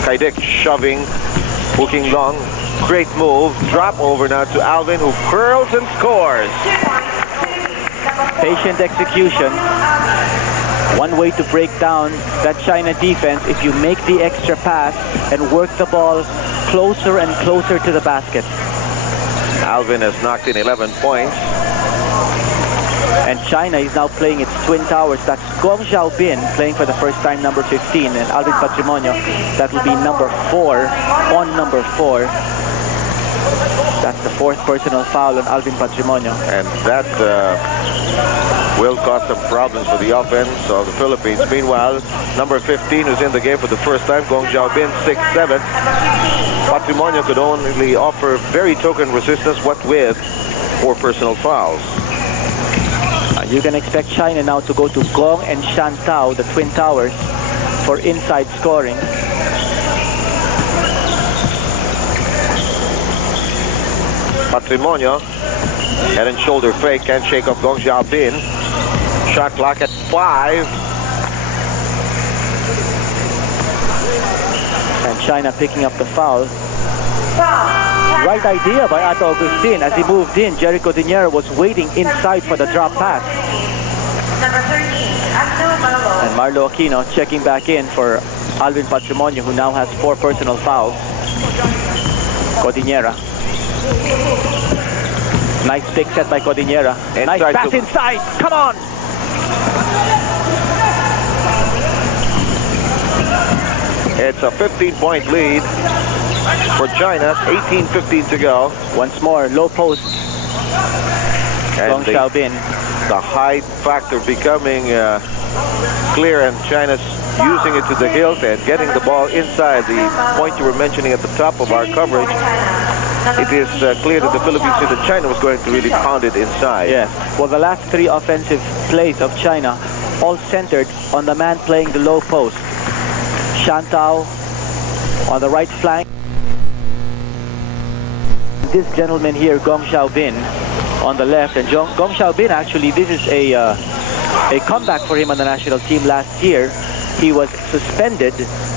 Caidic shoving, hooking long. Great move. Drop over now to Alvin, who curls and scores. 2 points, Philippines. Number 4. Patient execution. One way to break down that China defense is you make the extra pass and work the ball closer and closer to the basket. Alvin has knocked in 11 points. And China is now playing its twin towers. That's Gong Xiaobin playing for the first time, number 15, and Alvin Patrimonio, that will be number 4 on number 4. That's the 4th personal foul on Alvin Patrimonio. And that will cause some problems for the offense of the Philippines. Meanwhile, number 15, who's in the game for the first time, Gong Xiaobin, 6'7". Patrimonio could only offer very token resistance, what with 4 personal fouls. You can expect China now to go to Gong and Shantao, the twin towers, for inside scoring. Patrimonio, head and shoulder fake, can't shake off Gong Xiaobin. Shot clock at 5. And China picking up the foul. Foul. Right idea by Ato Agustin. As he moved in, Codiñera was waiting inside for the drop pass. Number 13, And Marlou Aquino checking back in for Alvin Patrimonio, who now has 4 personal fouls. Codiñera. Nice pick set by Codiñera. Nice pass inside. Come on! It's a 15-point lead for China. 18-15 to go. Once more, low post. Gong Xiaobin. The height factor becoming clear, and China's using it to the hilt and getting the ball inside. The point you were mentioning at the top of our coverage, it is clear that the Philippines knew that China was going to really pound it inside. Yes. Well, the last 3 offensive plays of China all centered on the man playing the low post. Shantao on the right flank. This gentleman here, Gong Xiaobin, on the left. And Gong Xiaobin, actually, this is a comeback for him on the national team last year. He was suspended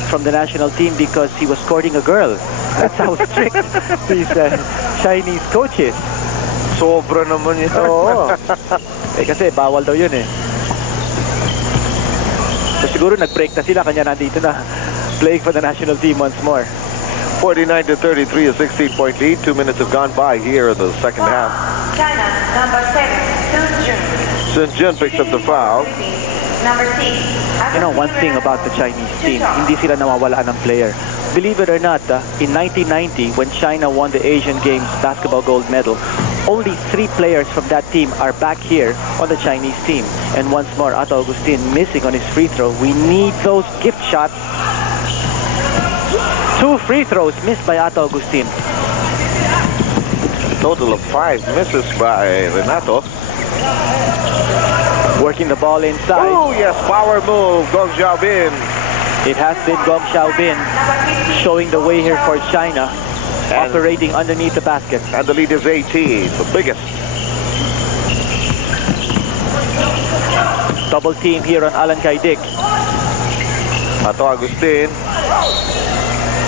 from the national team because he was courting a girl. That's how strict these Chinese coaches. Sobra naman yun. Oo. Kasi bawal daw yun eh. So siguro nag-break na sila, kanya nandito na playing for the national team once more. 49-33, a 16-point lead. 2 minutes have gone by here in the second half. China, number 7, Sun Jun. Sun Jun picks up the foul. Number 6. You know, one thing about the Chinese team, hindi sila nawawalaan ng player. Believe it or not, in 1990, when China won the Asian Games basketball gold medal, only 3 players from that team are back here on the Chinese team. And once more, Ato Agustin missing on his free throw. We need those gift shots. 2 free throws missed by Ato Agustin. Total of 5 misses by Renato. Working the ball inside. Oh, yes, power move, Gong Xiaobin. It has been Gong Xiaobin showing the way here for China, operating underneath the basket. And the lead is 18, the biggest. Double team here on Allan Caidic. Ato Agustin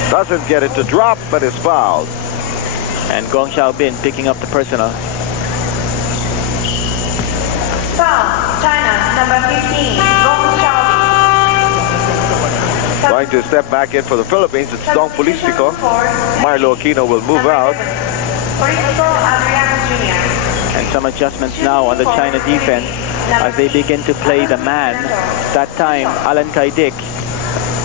doesn't get it to drop, but is fouled. And Gong Xiaobin picking up the personal. Foul, China, number 15, Gong Xiaobin. Trying to step back in for the Philippines, it's Dong Polistico. Marlou Aquino will move out. Polistico, Abarrientos Jr. And some adjustments now on the China defense as they begin to play the man. That time, Allan Caidic,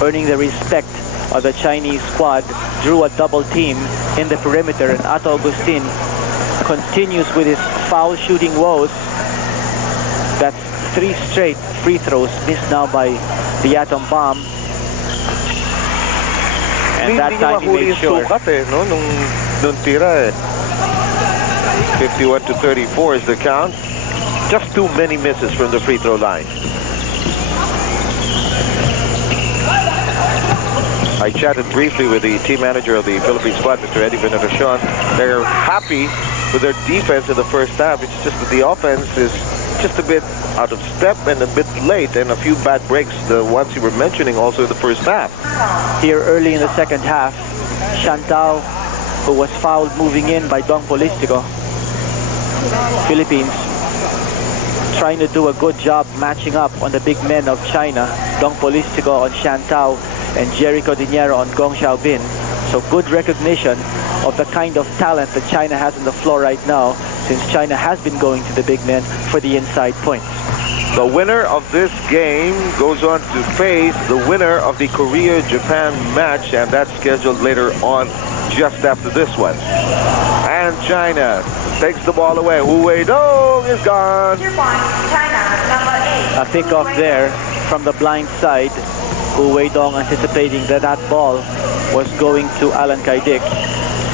earning the respect of the Chinese squad, drew a double team in the perimeter, and Ato Agustin continues with his foul shooting woes. That's 3 straight free throws missed now by the atom bomb. And that time he made sure. Nung tira 51-34 is the count. Just too many misses from the free throw line. I chatted briefly with the team manager of the Philippine squad, Mr. Eddie Veneracion. They're happy with their defense in the first half. It's just that the offense is just a bit out of step and a bit late, and a few bad breaks, the ones you were mentioning also in the first half. Here early in the second half, Shantao who was fouled moving in by Dong Polistico. Philippines trying to do a good job matching up on the big men of China. Dong Polistico on Shan Tao and Jerry Codiñera on Gong Xiaobin. So good recognition of the kind of talent that China has on the floor right now, since China has been going to the big men for the inside points. The winner of this game goes on to face the winner of the Korea-Japan match, and that's scheduled later on just after this one. And China takes the ball away. Wu Weidong is gone. 2 points, China, number 8. A pick off there from the blind side. Wu Weidong anticipating that that ball was going to Allan Caidic.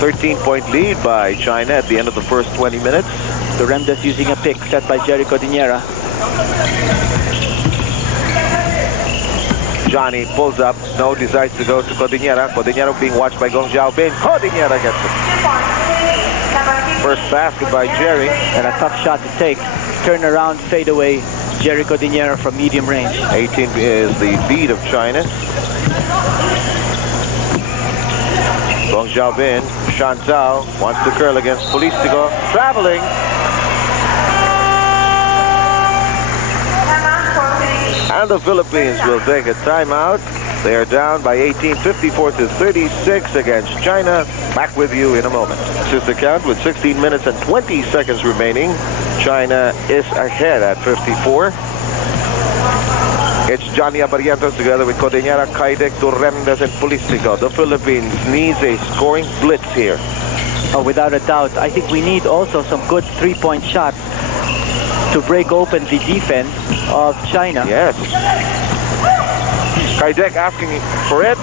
13-point lead by China at the end of the first 20 minutes. Duremdes using a pick set by Jerry Codiñera. Johnny pulls up. No, decides to go to Codiñera. Codiñera being watched by Gong Xiaobin. Codiñera gets it. 2 points, Philippines, number 15. First basket by Jerry. And a tough shot to take. Turn around, fade away. Jerry Codiñera from medium range. 18 is the lead of China. Gong Xiaobin, Shan Tao wants to curl against Polistico. Traveling. Timeout for Philippines. And the Philippines will take a timeout. They are down by 18, 54-36 against China. Back with you in a moment. This is the count with 16 minutes and 20 seconds remaining. China is ahead at 54. It's Johnny Abarrientos together with Codiñera, Caidic, Duremdes, and Polistico. The Philippines needs a scoring blitz here. Oh, without a doubt. I think we need also some good three-point shots to break open the defense of China. Yes. Caidic asking for it.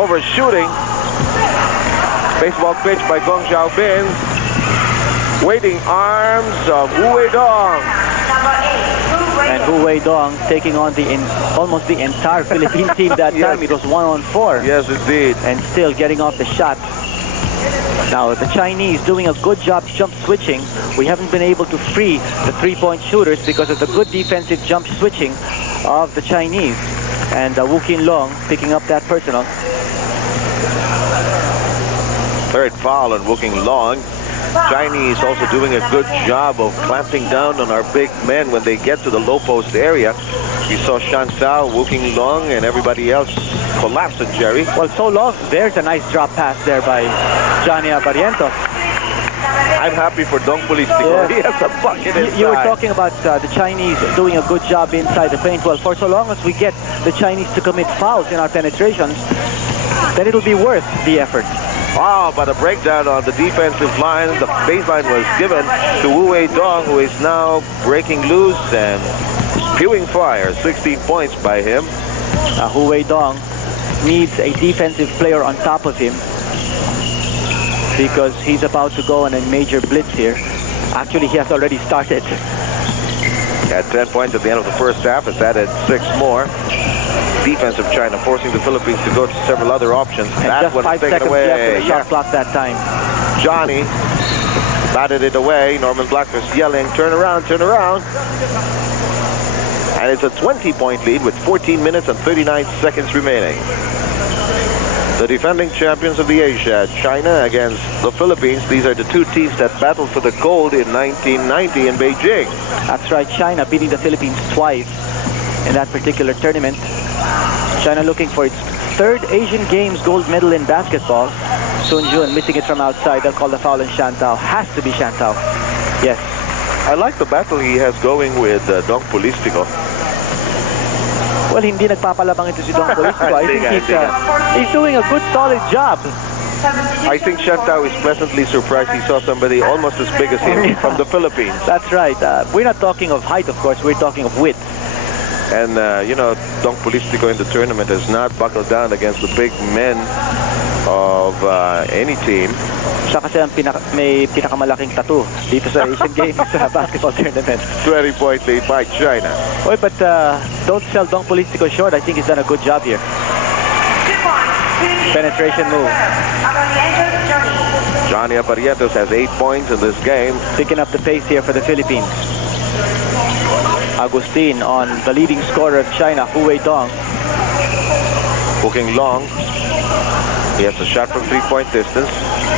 Overshooting. Baseball pitch by Gong Xiaobin. Waiting arms of Wu Weidong. Number 8, And Wu Weidong taking on almost the entire Philippine team that Yes. time. It was 1-on-4. Yes, indeed. And still getting off the shot. Now the Chinese doing a good job jump switching. We haven't been able to free the three-point shooters because of the good defensive jump switching of the Chinese. And Wu Qinlong picking up that personal. Third foul on Wu Qinlong. Chinese also doing a good job of clamping down on our big men when they get to the low post area. You saw Shan Tao, Wu Qinlong, and everybody else collapse on Jerry. Well, so long. There's a nice drop pass there by Johnny Abarrientos. I'm happy for Dong Polistico. Yeah. He has a bucket inside. You were talking about the Chinese doing a good job inside the paint. Well, for so long as we get the Chinese to commit fouls in our penetrations, then it'll be worth the effort. Wow, but a breakdown on the defensive line. The baseline was given to Wu Weidong, who is now breaking loose and spewing fire. 16 points by him. Wu Weidong needs a defensive player on top of him because he's about to go on a major blitz here. Actually, he has already started. At 10 points at the end of the first half. It's added 6 more. Defense of China forcing the Philippines to go to several other options. And That just one 5 taken seconds away. left for the shot clock that time. Johnny batted it away. Norman Black was yelling, turn around, turn around. And it's a 20-point lead with 14 minutes and 39 seconds remaining. The defending champions of the Asia, China against the Philippines. These are the two teams that battled for the gold in 1990 in Beijing. That's right, China beating the Philippines twice in that particular tournament. China looking for its 3rd Asian Games gold medal in basketball. Sun Jun missing it from outside. They'll call the foul on Shan Tao. Has to be Shan Tao. Yes. I like the battle he has going with Dong Polistico. Well, hindi nagpapalabang ito si Dong Polistico. I think he's doing a good, solid job. I think Shan Tao is pleasantly surprised he saw somebody almost as big as him from the Philippines. That's right. We're not talking of height, of course. We're talking of width. And, you know, Dong Polistico in the tournament has not buckled down against the big men of any team. Siya kasi may pinakamalaking tattoo dito sa Asian Games basketball tournament. 20-point lead by China. Well, but don't sell Dong Polistico short. I think he's done a good job here. 2 points, Philippines. Penetration move. Abarrientos, Johnny. Johnny Abarrientos has 8 points in this game. Picking up the pace here for the Philippines. Agustin on the leading scorer of China, Wu Weidong. Wu Qinlong. He has a shot from 3-point distance.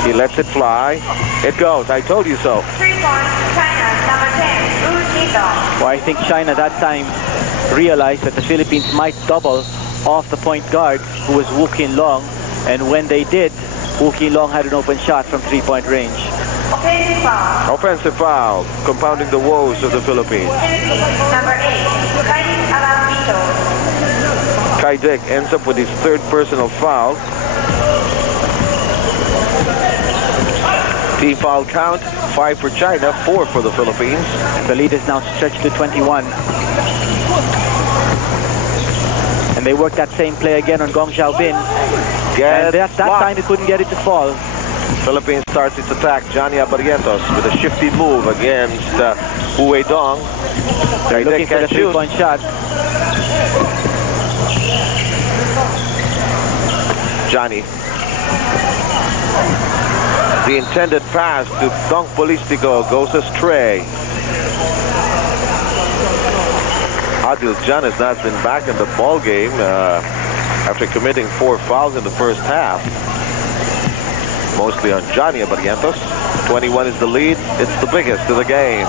He lets it fly. It goes. I told you so. 3 points, China, number 10, Wu Jidong. Well, I think China that time realized that the Philippines might double off the point guard, who was Wu Qinlong, and when they did, Wu Qinlong had an open shot from 3-point range. Offensive foul. Offensive foul, compounding the woes of the Philippines. Number 8, Alvin Caidic ends up with his third personal foul. Team foul count, 5 for China, 4 for the Philippines. The lead is now stretched to 21. And they worked that same play again on Gong Xiaobin. And that time they couldn't get it to fall. Philippines starts its attack. Johnny Abarrientos with a shifty move against Wu Weidong. They're looking for the 3-point shot. Johnny. The intended pass to Dong Polistico goes astray. Adil Jan has not been back in the ball game after committing 4 fouls in the first half. Mostly on Johnny Abarrientos. 21 is the lead. It's the biggest of the game.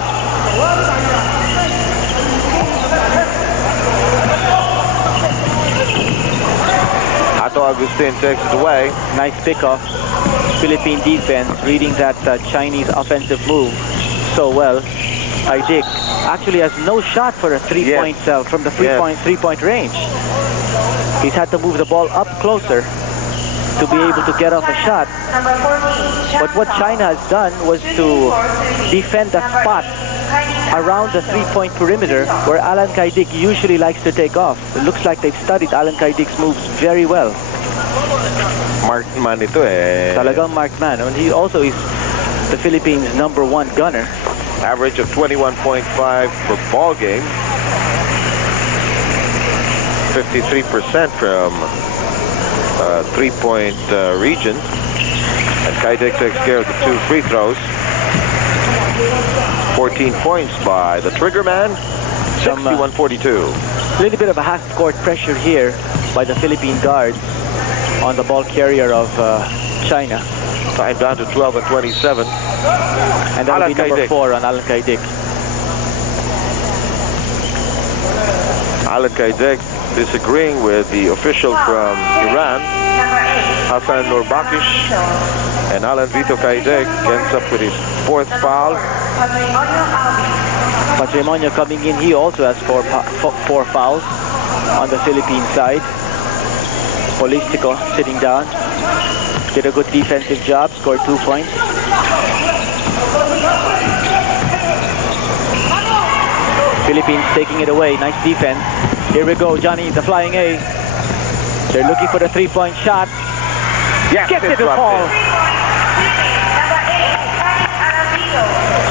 Ato Agustin takes it away. Nice pickoff. Philippine defense reading that Chinese offensive move so well. Caidic actually has no shot for a 3-point from the 3-point range. He's had to move the ball up closer to be able to get off a shot. Number 14, But what China has done was to defend that spot around the 3-point perimeter where Allan Caidic usually likes to take off. It looks like they've studied Allan Caidic's moves very well. Marked man ito eh. Talagang marked man. And he also is the Philippines' #1 gunner. Average of 21.5 per ball game. 53% from 3-point region. And Caidic takes care of the 2 free throws. 14 points by the trigger man. 61-42. A little bit of a half-court pressure here by the Philippine guards on the ball carrier of China. Time down to 12 and 27. And that'll be number 4 on Allan Caidic. Allan Caidic disagreeing with the official from Iran, Hassan Nurbakish, and Allan Vito Caidic ends up with his 4th foul. Patrimonio coming in, he also has 4 fouls on the Philippine side. Polistico sitting down, did a good defensive job, scored 2 points. Philippines taking it away, nice defense. Here we go, Johnny, the flying A. They're looking for the 3-point shot. Yes, Gets it to fall.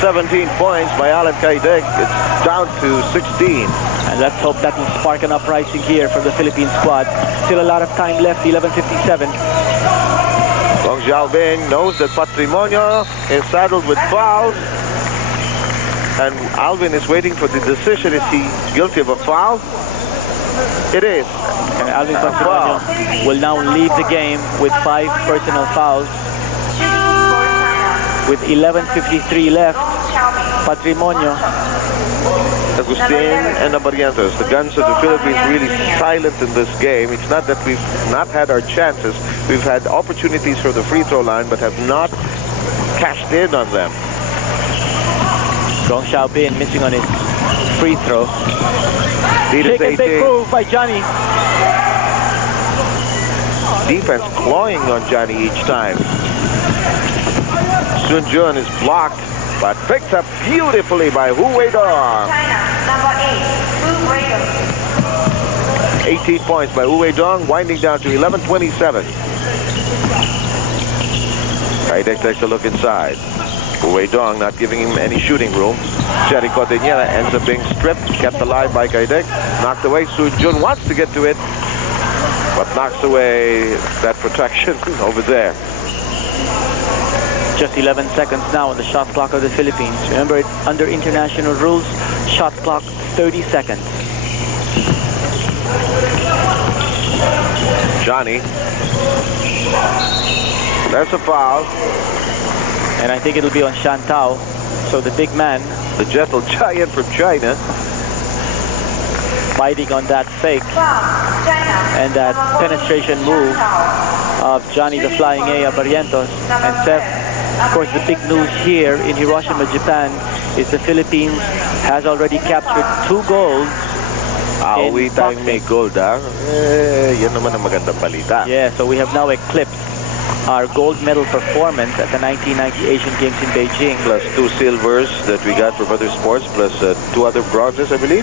17 points by Allan Caidic. It's down to 16. And let's hope that will spark an uprising here from the Philippine squad. Still a lot of time left, 11:57. Gong Xiaobin knows that Patrimonio is saddled with fouls. And Alvin is waiting for the decision. Is he guilty of a foul? It is. And Alvin Patrimonio will now leave the game with 5 personal fouls. With 11:53 left, Patrimonio. Agustin and Abarrientos, the guns of the Philippines, really silent in this game. It's not that we've not had our chances. We've had opportunities for the free throw line, but have not cashed in on them. Gong Xiaobin missing on his free throw. Take a big move by Johnny. Defense clawing on Johnny each time. Sun Jun is blocked, but picked up beautifully by Wu Weidong. China, number 8, Wu Weidong. 18 points by Wu Weidong, winding down to 11:27. Caidic takes a look inside. Wu Weidong not giving him any shooting room. Jerry Codiñera ends up being stripped, kept alive by Caidic. Knocked away. Sun Jun wants to get to it, but knocks away that protection over there. Just 11 seconds now on the shot clock of the Philippines. Remember, under international rules, shot clock 30 seconds. Johnny That's a foul. And I think it'll be on Shantao. So the big man, The gentle giant from China. fighting on that fake and that penetration move of Johnny the Flying A Abarrientos. And Seth, of course, the big news here in Hiroshima, Japan, is the Philippines has already captured 2 gold. Awi tayong may gold, ha? Yan naman ang magandang balita. Yeah, so we have now eclipsed our gold medal performance at the 1990 Asian Games in Beijing. Plus 2 silvers that we got from other sports, plus 2 other bronzes, I believe.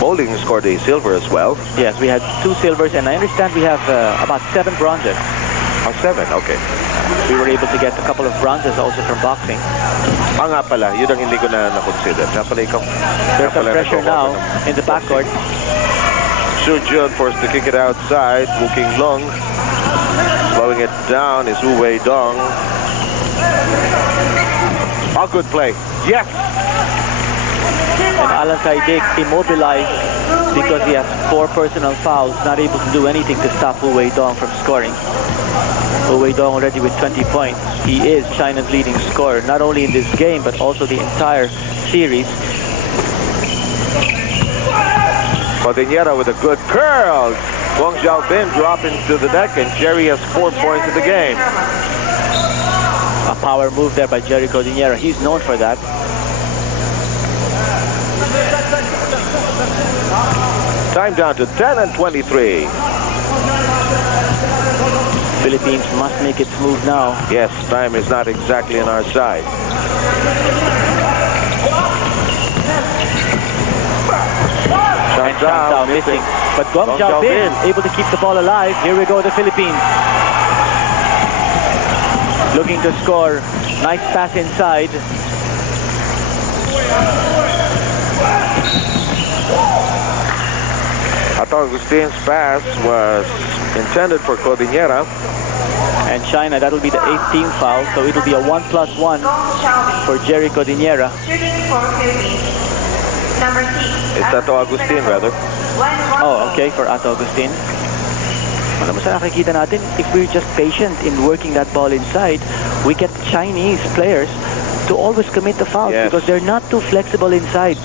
Bowling scored a silver as well. Yes, we had 2 silvers, and I understand we have about 7 bronzes. Oh, 7, okay. We were able to get a couple of bronzes also from boxing. Nga pala, yun ang hindi ko na-consider. Nga pala ikaw. There's some pressure now in the backcourt. Su Jun forced to kick it outside. Wu King Long slowing it down is Wu Wei Dong. Oh, good play. Yes! And Allan Caidic immobilized because he has 4 personal fouls, not able to do anything to stop Wu Wei Dong from scoring. Wu Wei Dong already with 20 points. He is China's leading scorer, not only in this game, but also the entire series. Codiñera with a good curl. Guang Xiaobin dropping to the deck, and Jerry has 4 points in the game. A power move there by Jerry Codiñera. He's known for that. Time down to 10 and 23. Philippines must make its move now. Yes, time is not exactly on our side. And Shantao missing. But Guang Xiaobin able to keep the ball alive. Here we go, the Philippines. Looking to score. Nice pass inside. Ato Agustin's pass was intended for Codiñera. And China, that'll be the 8th team foul. So it'll be a 1+1 for Jerry Codiñera. Shooting for Philippines. Number 6. It's Ato Agustin, rather. Oh, okay, for Ato Agustin. Alam mo sa nakikita natin, if we're just patient in working that ball inside, we get Chinese players to always commit the fouls because they're not too flexible inside.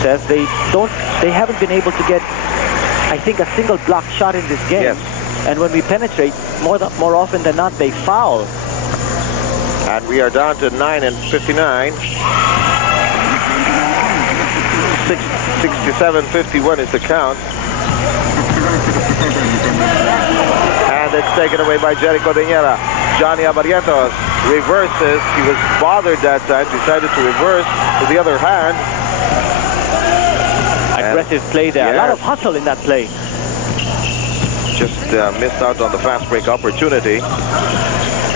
Seth, they haven't been able to get, I think, a single block shot in this game. Yes. And when we penetrate, more often than not, they foul. And we are down to 9 and 59. 67-51 is the count. And it's taken away by Jerry Codiñera. Johnny Abarrientos reverses. He was bothered that time, decided to reverse to the other hand. Aggressive play there. A lot of hustle in that play. Just missed out on the fast break opportunity.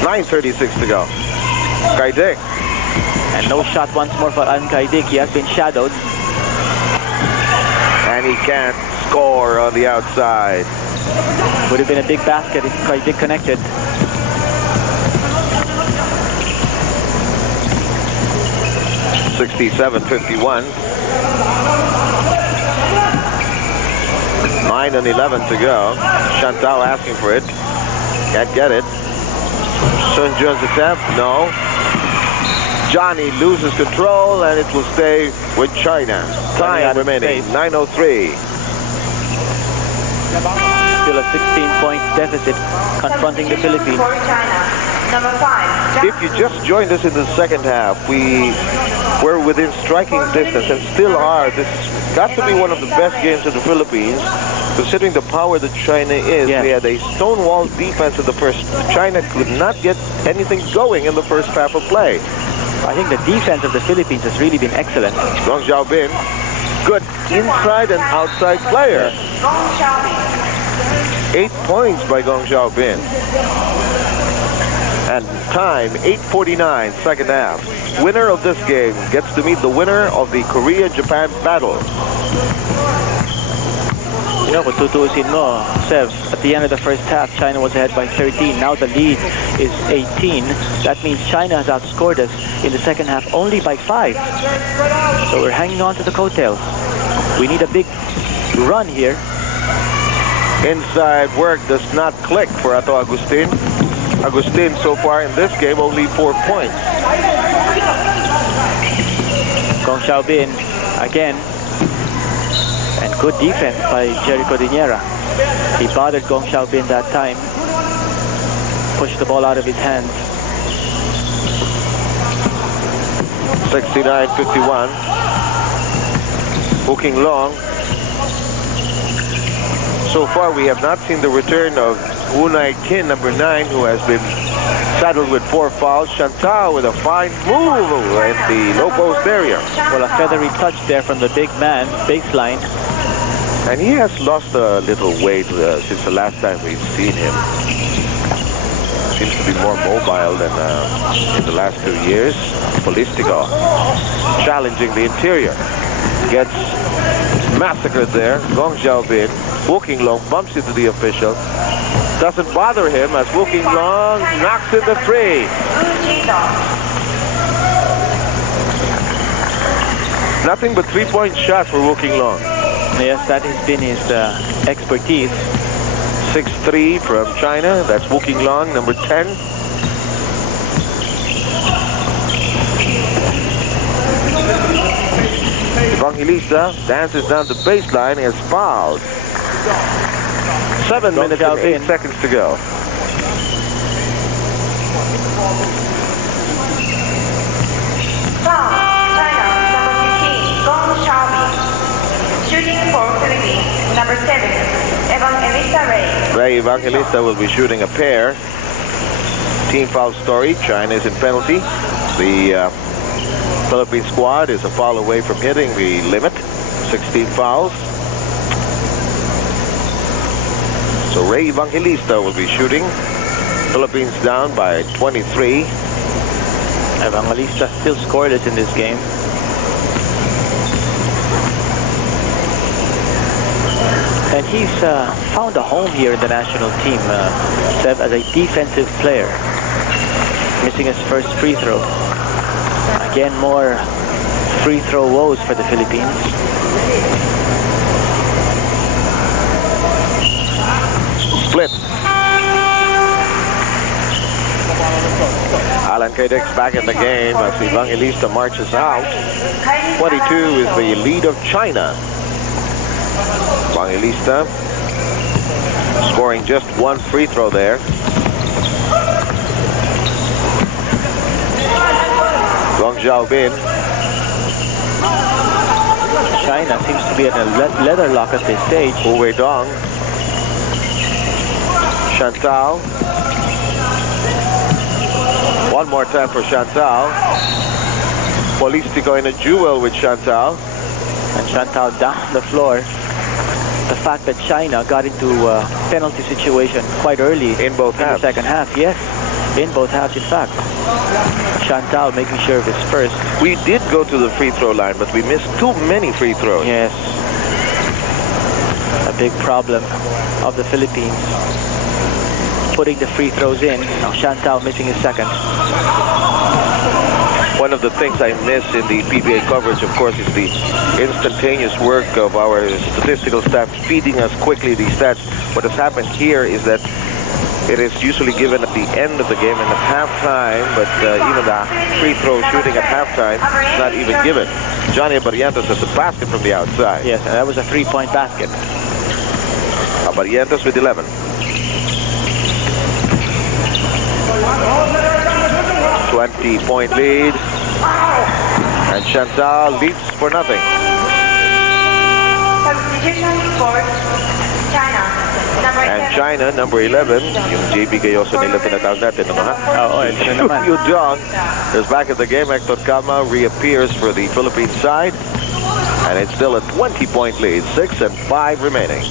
9:36 to go. Caidic. And no shot once more for Allan Caidic. He has been shadowed. And he can't score on the outside. Would have been a big basket if Caidic connected. (67-51). 9 and 11 to go. Shantao asking for it. Can't get it. Sun Jun's attempt. No. Johnny loses control, and it will stay with China. Time remaining. 9:03. Still a 16-point deficit confronting the Philippines. For China. Number 5. If you just joined us in the second half, we were within striking distance and still are. This got to be one of the best games of the Philippines, considering the power that China is. Yes. They had a stonewall defense in the first. China could not get anything going in the first half of play. I think the defense of the Philippines has really been excellent. Guang Xiaobin, good inside and outside player. Guang Xiaobin. 8 points by Guang Xiaobin. And time, 8:49, second half. Winner of this game gets to meet the winner of the Korea-Japan battle. You know, kung tutuusin mo, Sev, at the end of the first half, China was ahead by 13. Now the lead is 18. That means China has outscored us in the second half only by 5. So we're hanging on to the coattails. We need a big run here. Inside work does not click for Ato Agustin. Agustin so far in this game only 4 points. Gong Xiaobin again. And good defense by Jerry Codiñera. He bothered Gong Xiaobin that time. Pushed the ball out of his hands. 69-51. Hooking long. So far, we have not seen the return of Wunai Kin, number 9, who has been saddled with 4 fouls. Chantal with a fine move in the low post area. Well, a feathery touch there from the big man, baseline. And he has lost a little weight since the last time we've seen him. Seems to be more mobile than in the last 2 years. Polistico challenging the interior. Gets massacred there. Gong Xiaobin, Woking Long, bumps into the official. Doesn't bother him as Woking Long knocks in the 3. Nothing but 3-point shots for Woking Long. Yes, that has been his expertise. 6-3 from China. That's Woking Long, number 10. Evangelista dances down the baseline, is fouled. 7 minutes and 8 seconds to go. Foul, China, number 15, Gong Xiaobin. Shooting for Philippines, number 7, Evangelista Rey. Rey Evangelista will be shooting a pair. Team foul story. China is in penalty. The Philippine squad is a foul away from hitting the limit. 16 fouls. So Rey Evangelista will be shooting. Philippines down by 23. Evangelista still scoreless in this game. And he's found a home here in the national team, Seb, as a defensive player. Missing his first free throw. Again, more free throw woes for the Philippines. Split. Allan Caidic back in the game as Evangelista marches out. 22 is the lead of China. Evangelista scoring just 1 free throw there. Gong Xiaobin. China seems to be in a leather lock at this stage. Wu Weidong. Chantal. One more time for Chantal. Polistico in a duel with Chantal. And Chantal down the floor. The fact that China got into a penalty situation quite early in both halves. The second half, yes. In both halves, in fact. Chantal making sure of his first. We did go to the free throw line, but we missed too many free throws. Yes. A big problem of the Philippines. Putting the free throws in. Now Chantal missing his second. One of the things I miss in the PBA coverage, of course, is the instantaneous work of our statistical staff feeding us quickly these stats. What has happened here is that it is usually given at the end of the game and at halftime, but even the free throw shooting at halftime is not even given. Johnny Abarrientos has a basket from the outside. Yes, and that was a 3-point basket. Abarrientos with 11. 20-point lead. And Chantal leads for nothing. Substitution for China, number And 7. China, number 11, yung JB Gayoso nila tinatawag natin, ano ha? Oo, ito na naman. Yu Jong is back at the game. Hector Calma reappears for the Philippine side. And it's still a 20-point lead. 6 and 5 remaining.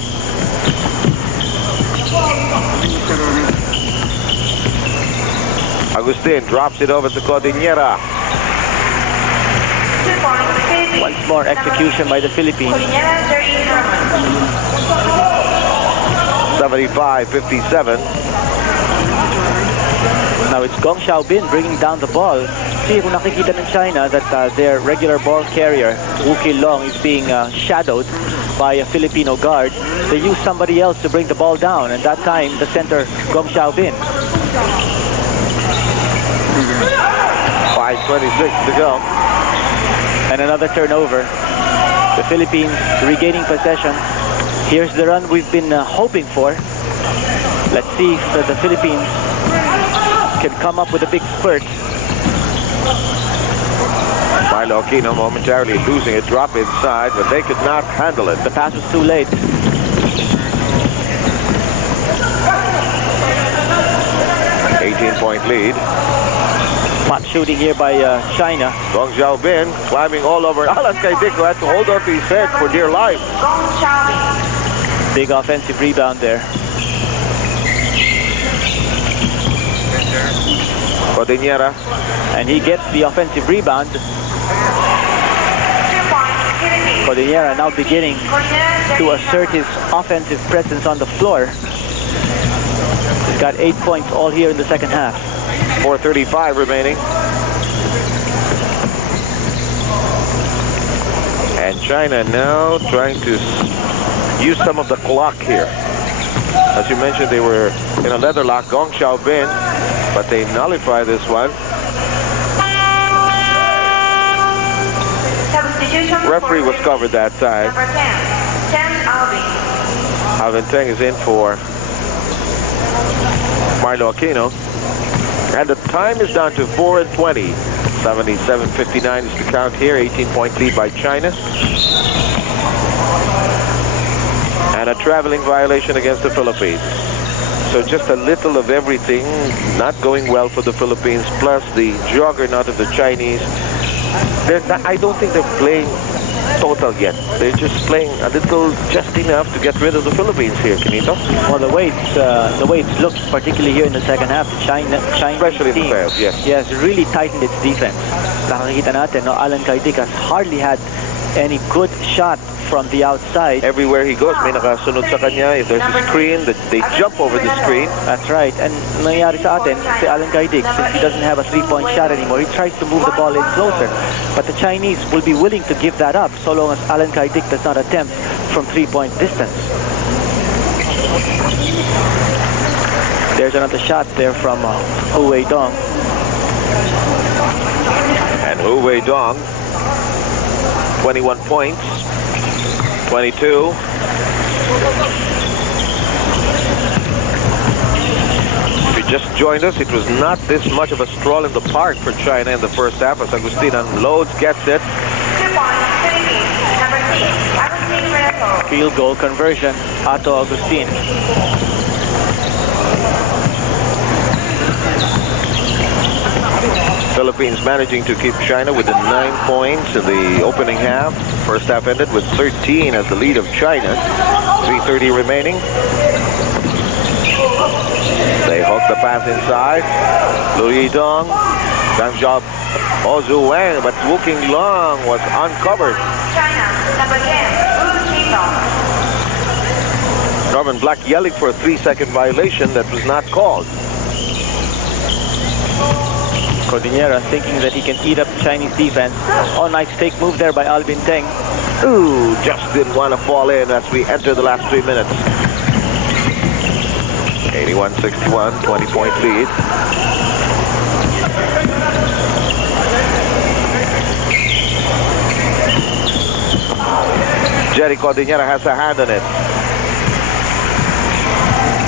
Agustin drops it over to Codiñera. 2 points, Philippines. Once more execution by the Philippines. Codiñera, 13 Roman. 75-57. Now it's Gong Xiaobin bringing down the ball. See, kung nakikita ng China that their regular ball carrier, Wu Long, is being shadowed by a Filipino guard. They use somebody else to bring the ball down, and that time the center, Gong Xiaobin. 5:26 to go. And another turnover. The Philippines regaining possession. Here's the run we've been hoping for. Let's see if the Philippines can come up with a big spurt. Marlou Aquino momentarily losing it, drop inside, but they could not handle it. The pass was too late. 18-point lead. Pot shooting here by China. Gong Xiaobin climbing all over Allan Caidic, who had to hold on to his head for dear life. Gong Xiaobin. Big offensive rebound there. Codiñera. And he gets the offensive rebound. 2 points, Philippines. Codiñera now beginning Codiñera to assert his offensive presence on the floor. He's got 8 points all here in the second half. 4:35 remaining. And China now trying to use some of the clock here. As you mentioned, they were in a leather lock, Gong Xiaobin, but they nullify this one. Substitution Referee was covered that time. Number 10 Alvin. Alvin Teng is in for Marlou Aquino. And the time is down to 4:20. 77:59 is the count here. 18-point lead by China. And a traveling violation against the Philippines. So just a little of everything not going well for the Philippines, plus the juggernaut of the Chinese. I don't think they're playing total yet. They're just playing a little, just enough to get rid of the Philippines here, Kenito. Well, the way it's looked, particularly here in the second half, the China Especially in the team, playoffs, yes. Yes, really tightened its defense. Nakakita natin, no, Allan Caidic has hardly had any good shot from the outside. Everywhere he goes, may nakasunod sa kanya. If there's a screen, they jump over the screen. That's right. And nangyari sa atin, si Allan Caidic, since he doesn't have a three-point shot anymore, he tries to move the ball in closer. But the Chinese will be willing to give that up so long as Allan Caidic does not attempt from three-point distance. There's another shot there from Hu Weidong. And Hu Weidong, 21 points, 22. If you just joined us, it was not this much of a stroll in the park for China in the first half as Agustin unloads, gets it. 2 points, Philippines. Number 6, Agustin Reto. Field goal conversion, Ato Agustin. Philippines managing to keep China within 9 points in the opening half. First half ended with 13 as the lead of China. 3:30 remaining. They hook the pass inside. Lu Yidong. Time job. Zhu Wang, but Wu King Long was uncovered. China. Number 10, Wu Qitong. Norman Black yelling for a 3-second violation that was not called. Codiñera thinking that he can eat up Chinese defense. Oh, nice take move there by Alvin Teng. Ooh, just didn't want to fall in as we enter the last 3 minutes. 81-61, 20-point lead. Jerry Codiñera has a hand in it.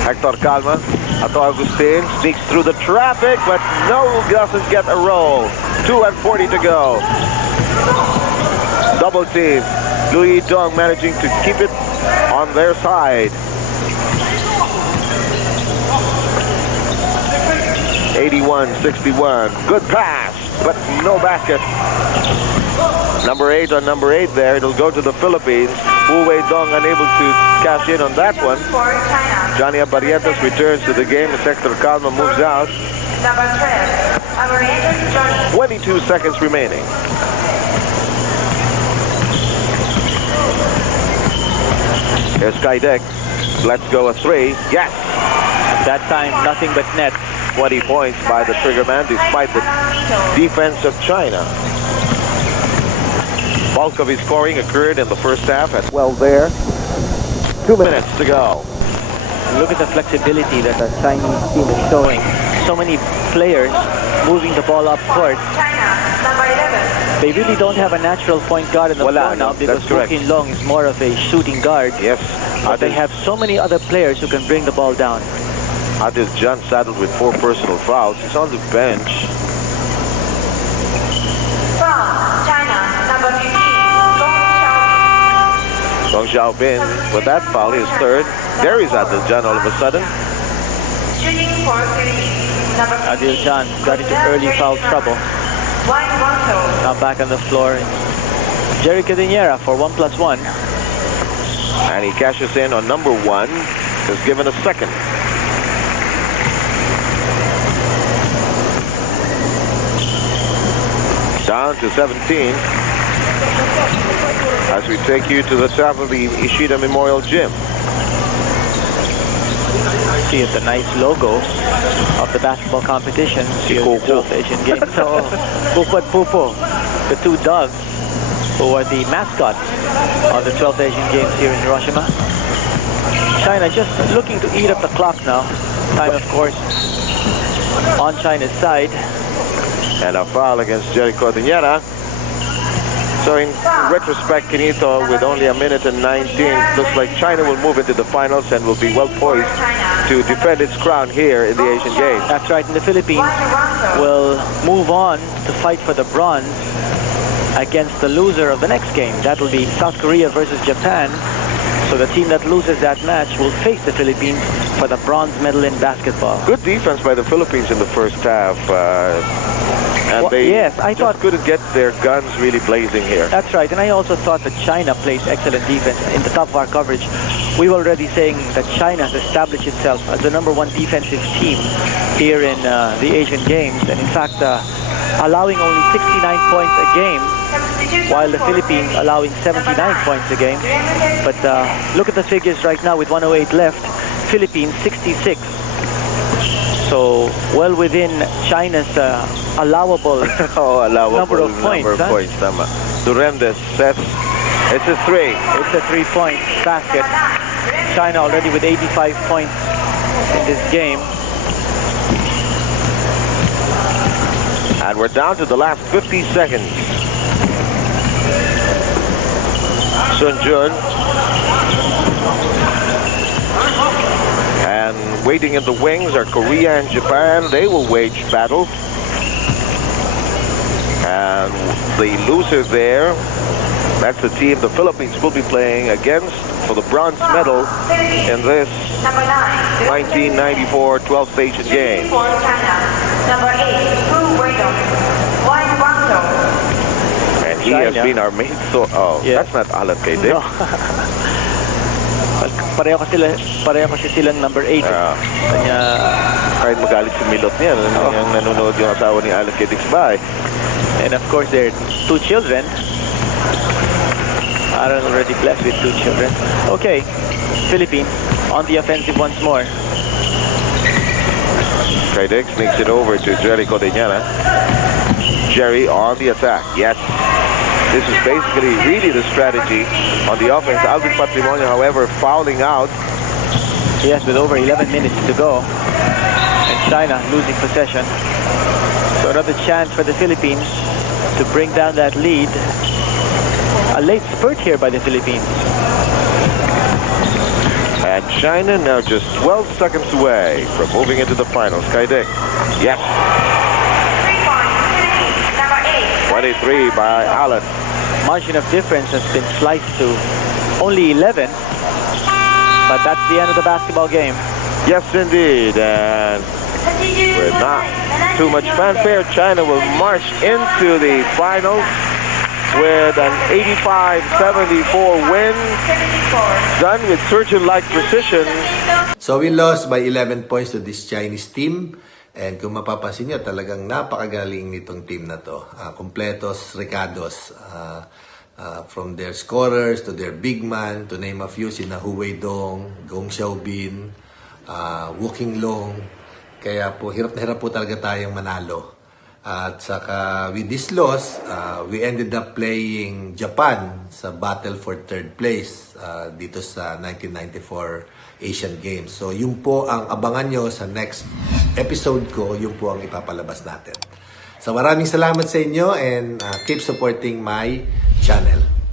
Hector Calma, Ato Agustin sneaks through the traffic, but no, doesn't get a roll. 2:40 to go. Double team. Lu Yidong managing to keep it on their side. 81-61. Good pass, but no basket. Number 8 on number 8 there. It'll go to the Philippines. Wu Weidong unable to cash in on that one. For China. Johnny Abarrientos returns to the game as Hector Calma moves out. Number 12, Abarrientos joining. 22 seconds remaining. Here's Caidic. Let's go a 3. Yes! That time, nothing but net. 20 points by the triggerman despite the defense of China. Bulk of his scoring occurred in the first half at 12 there. 2 minutes to go. Look at the flexibility that the Chinese team is showing. So many players moving the ball up court. China. number 11. They really don't have a natural point guard in the Wala, floor now no, because that's correct. Fu Long is more of a shooting guard. Yes. But they have so many other players who can bring the ball down. Adil Jan saddled with 4 personal fouls. He's on the bench. From China, number 15, Gong Xiaobin, with that foul, his third. There is Adil Jan all of a sudden. shooting for Philippines, number 15. Adil Jan got into early foul trouble. Now back on the floor. Jerry Codiñera for 1+1. And he cashes in on number 1. Is given a second. Down to 17 as we take you to the top of the Ishida Memorial Gym. See the nice logo of the basketball competition here in the 12th Asian Games. So, Pupo at Pupo, the two dogs who are the mascots of the 12th Asian Games here in Hiroshima. China just looking to eat up the clock now. Time, of course, on China's side. And a foul against Jerry Codiñera. So in retrospect, Kenito, with only 1:19, looks like China will move into the finals and will be well poised to defend its crown here in the Asian Games. That's right, and the Philippines will move on to fight for the bronze against the loser of the next game. That will be South Korea versus Japan. So the team that loses that match will face the Philippines for the bronze medal in basketball. Good defense by the Philippines in the first half. And Well, they yes, I thought couldn't get their guns really blazing here. that's right, and I also thought that China plays excellent defense. In the top of our coverage, we were already saying that China has established itself as the #1 defensive team here in the Asian Games, and in fact, allowing only 69 points a game, while the Philippines allowing 79 points a game. But look at the figures right now with 1:08 left. Philippines 66. So well within China's allowable number of points. Tama. Duremdes sets. It's a 3. It's a 3-point basket. China already with 85 points in this game. And we're down to the last 50 seconds. Sun Jun. And waiting in the wings are Korea and Japan. They will wage battle. And the loser there, that's the team the Philippines will be playing against for the bronze medal in this 1994 12th Asian Games. For China, number 8, Fu Weidong, Wang Guangzhou. And he has been our main source. Oh, Yeah. that's not Allan Caidic. No. Pareho kasi silang number 8. Kanya, Kahit magalit si Milot niya, yung nanonood yung asawa ni Allan Caidic sa bahay. and of course their 2 children. Aaron already blessed with 2 children. Okay, Philippines on the offensive once more. Caidic sneaks it over to Jerry Codiñera. Jerry on the attack. Yes. This is basically really the strategy on the offense. Alvin Patrimonio, however, fouling out. Yes, with over 11 minutes to go. And China losing possession. So another chance for the Philippines to bring down that lead. A late spurt here by the Philippines. And China now just 12 seconds away from moving into the finals. Caidic. Yes. 3 points, Philippines, number 8. 23 by Allan. Margin of difference has been sliced to only 11. But that's the end of the basketball game. Yes, indeed. And with not too much fanfare, China will march into the finals with an 85-74 win, done with surgeon-like precision. So we lost by 11 points to this Chinese team. And kung mapapansin nyo, talagang napakagaling nitong team na to. Completos, Ricados. From their scorers to their big man, to name a few, sina Hu Weidong, Gong Xiaobin, Wu Qinglong. Kaya po, hirap na hirap po talaga tayong manalo. At saka with this loss, we ended up playing Japan sa battle for third place dito sa 1994 Asian Games. So yun po ang abangan nyo sa next episode ko, yun po ang ipapalabas natin. So maraming salamat sa inyo and keep supporting my channel.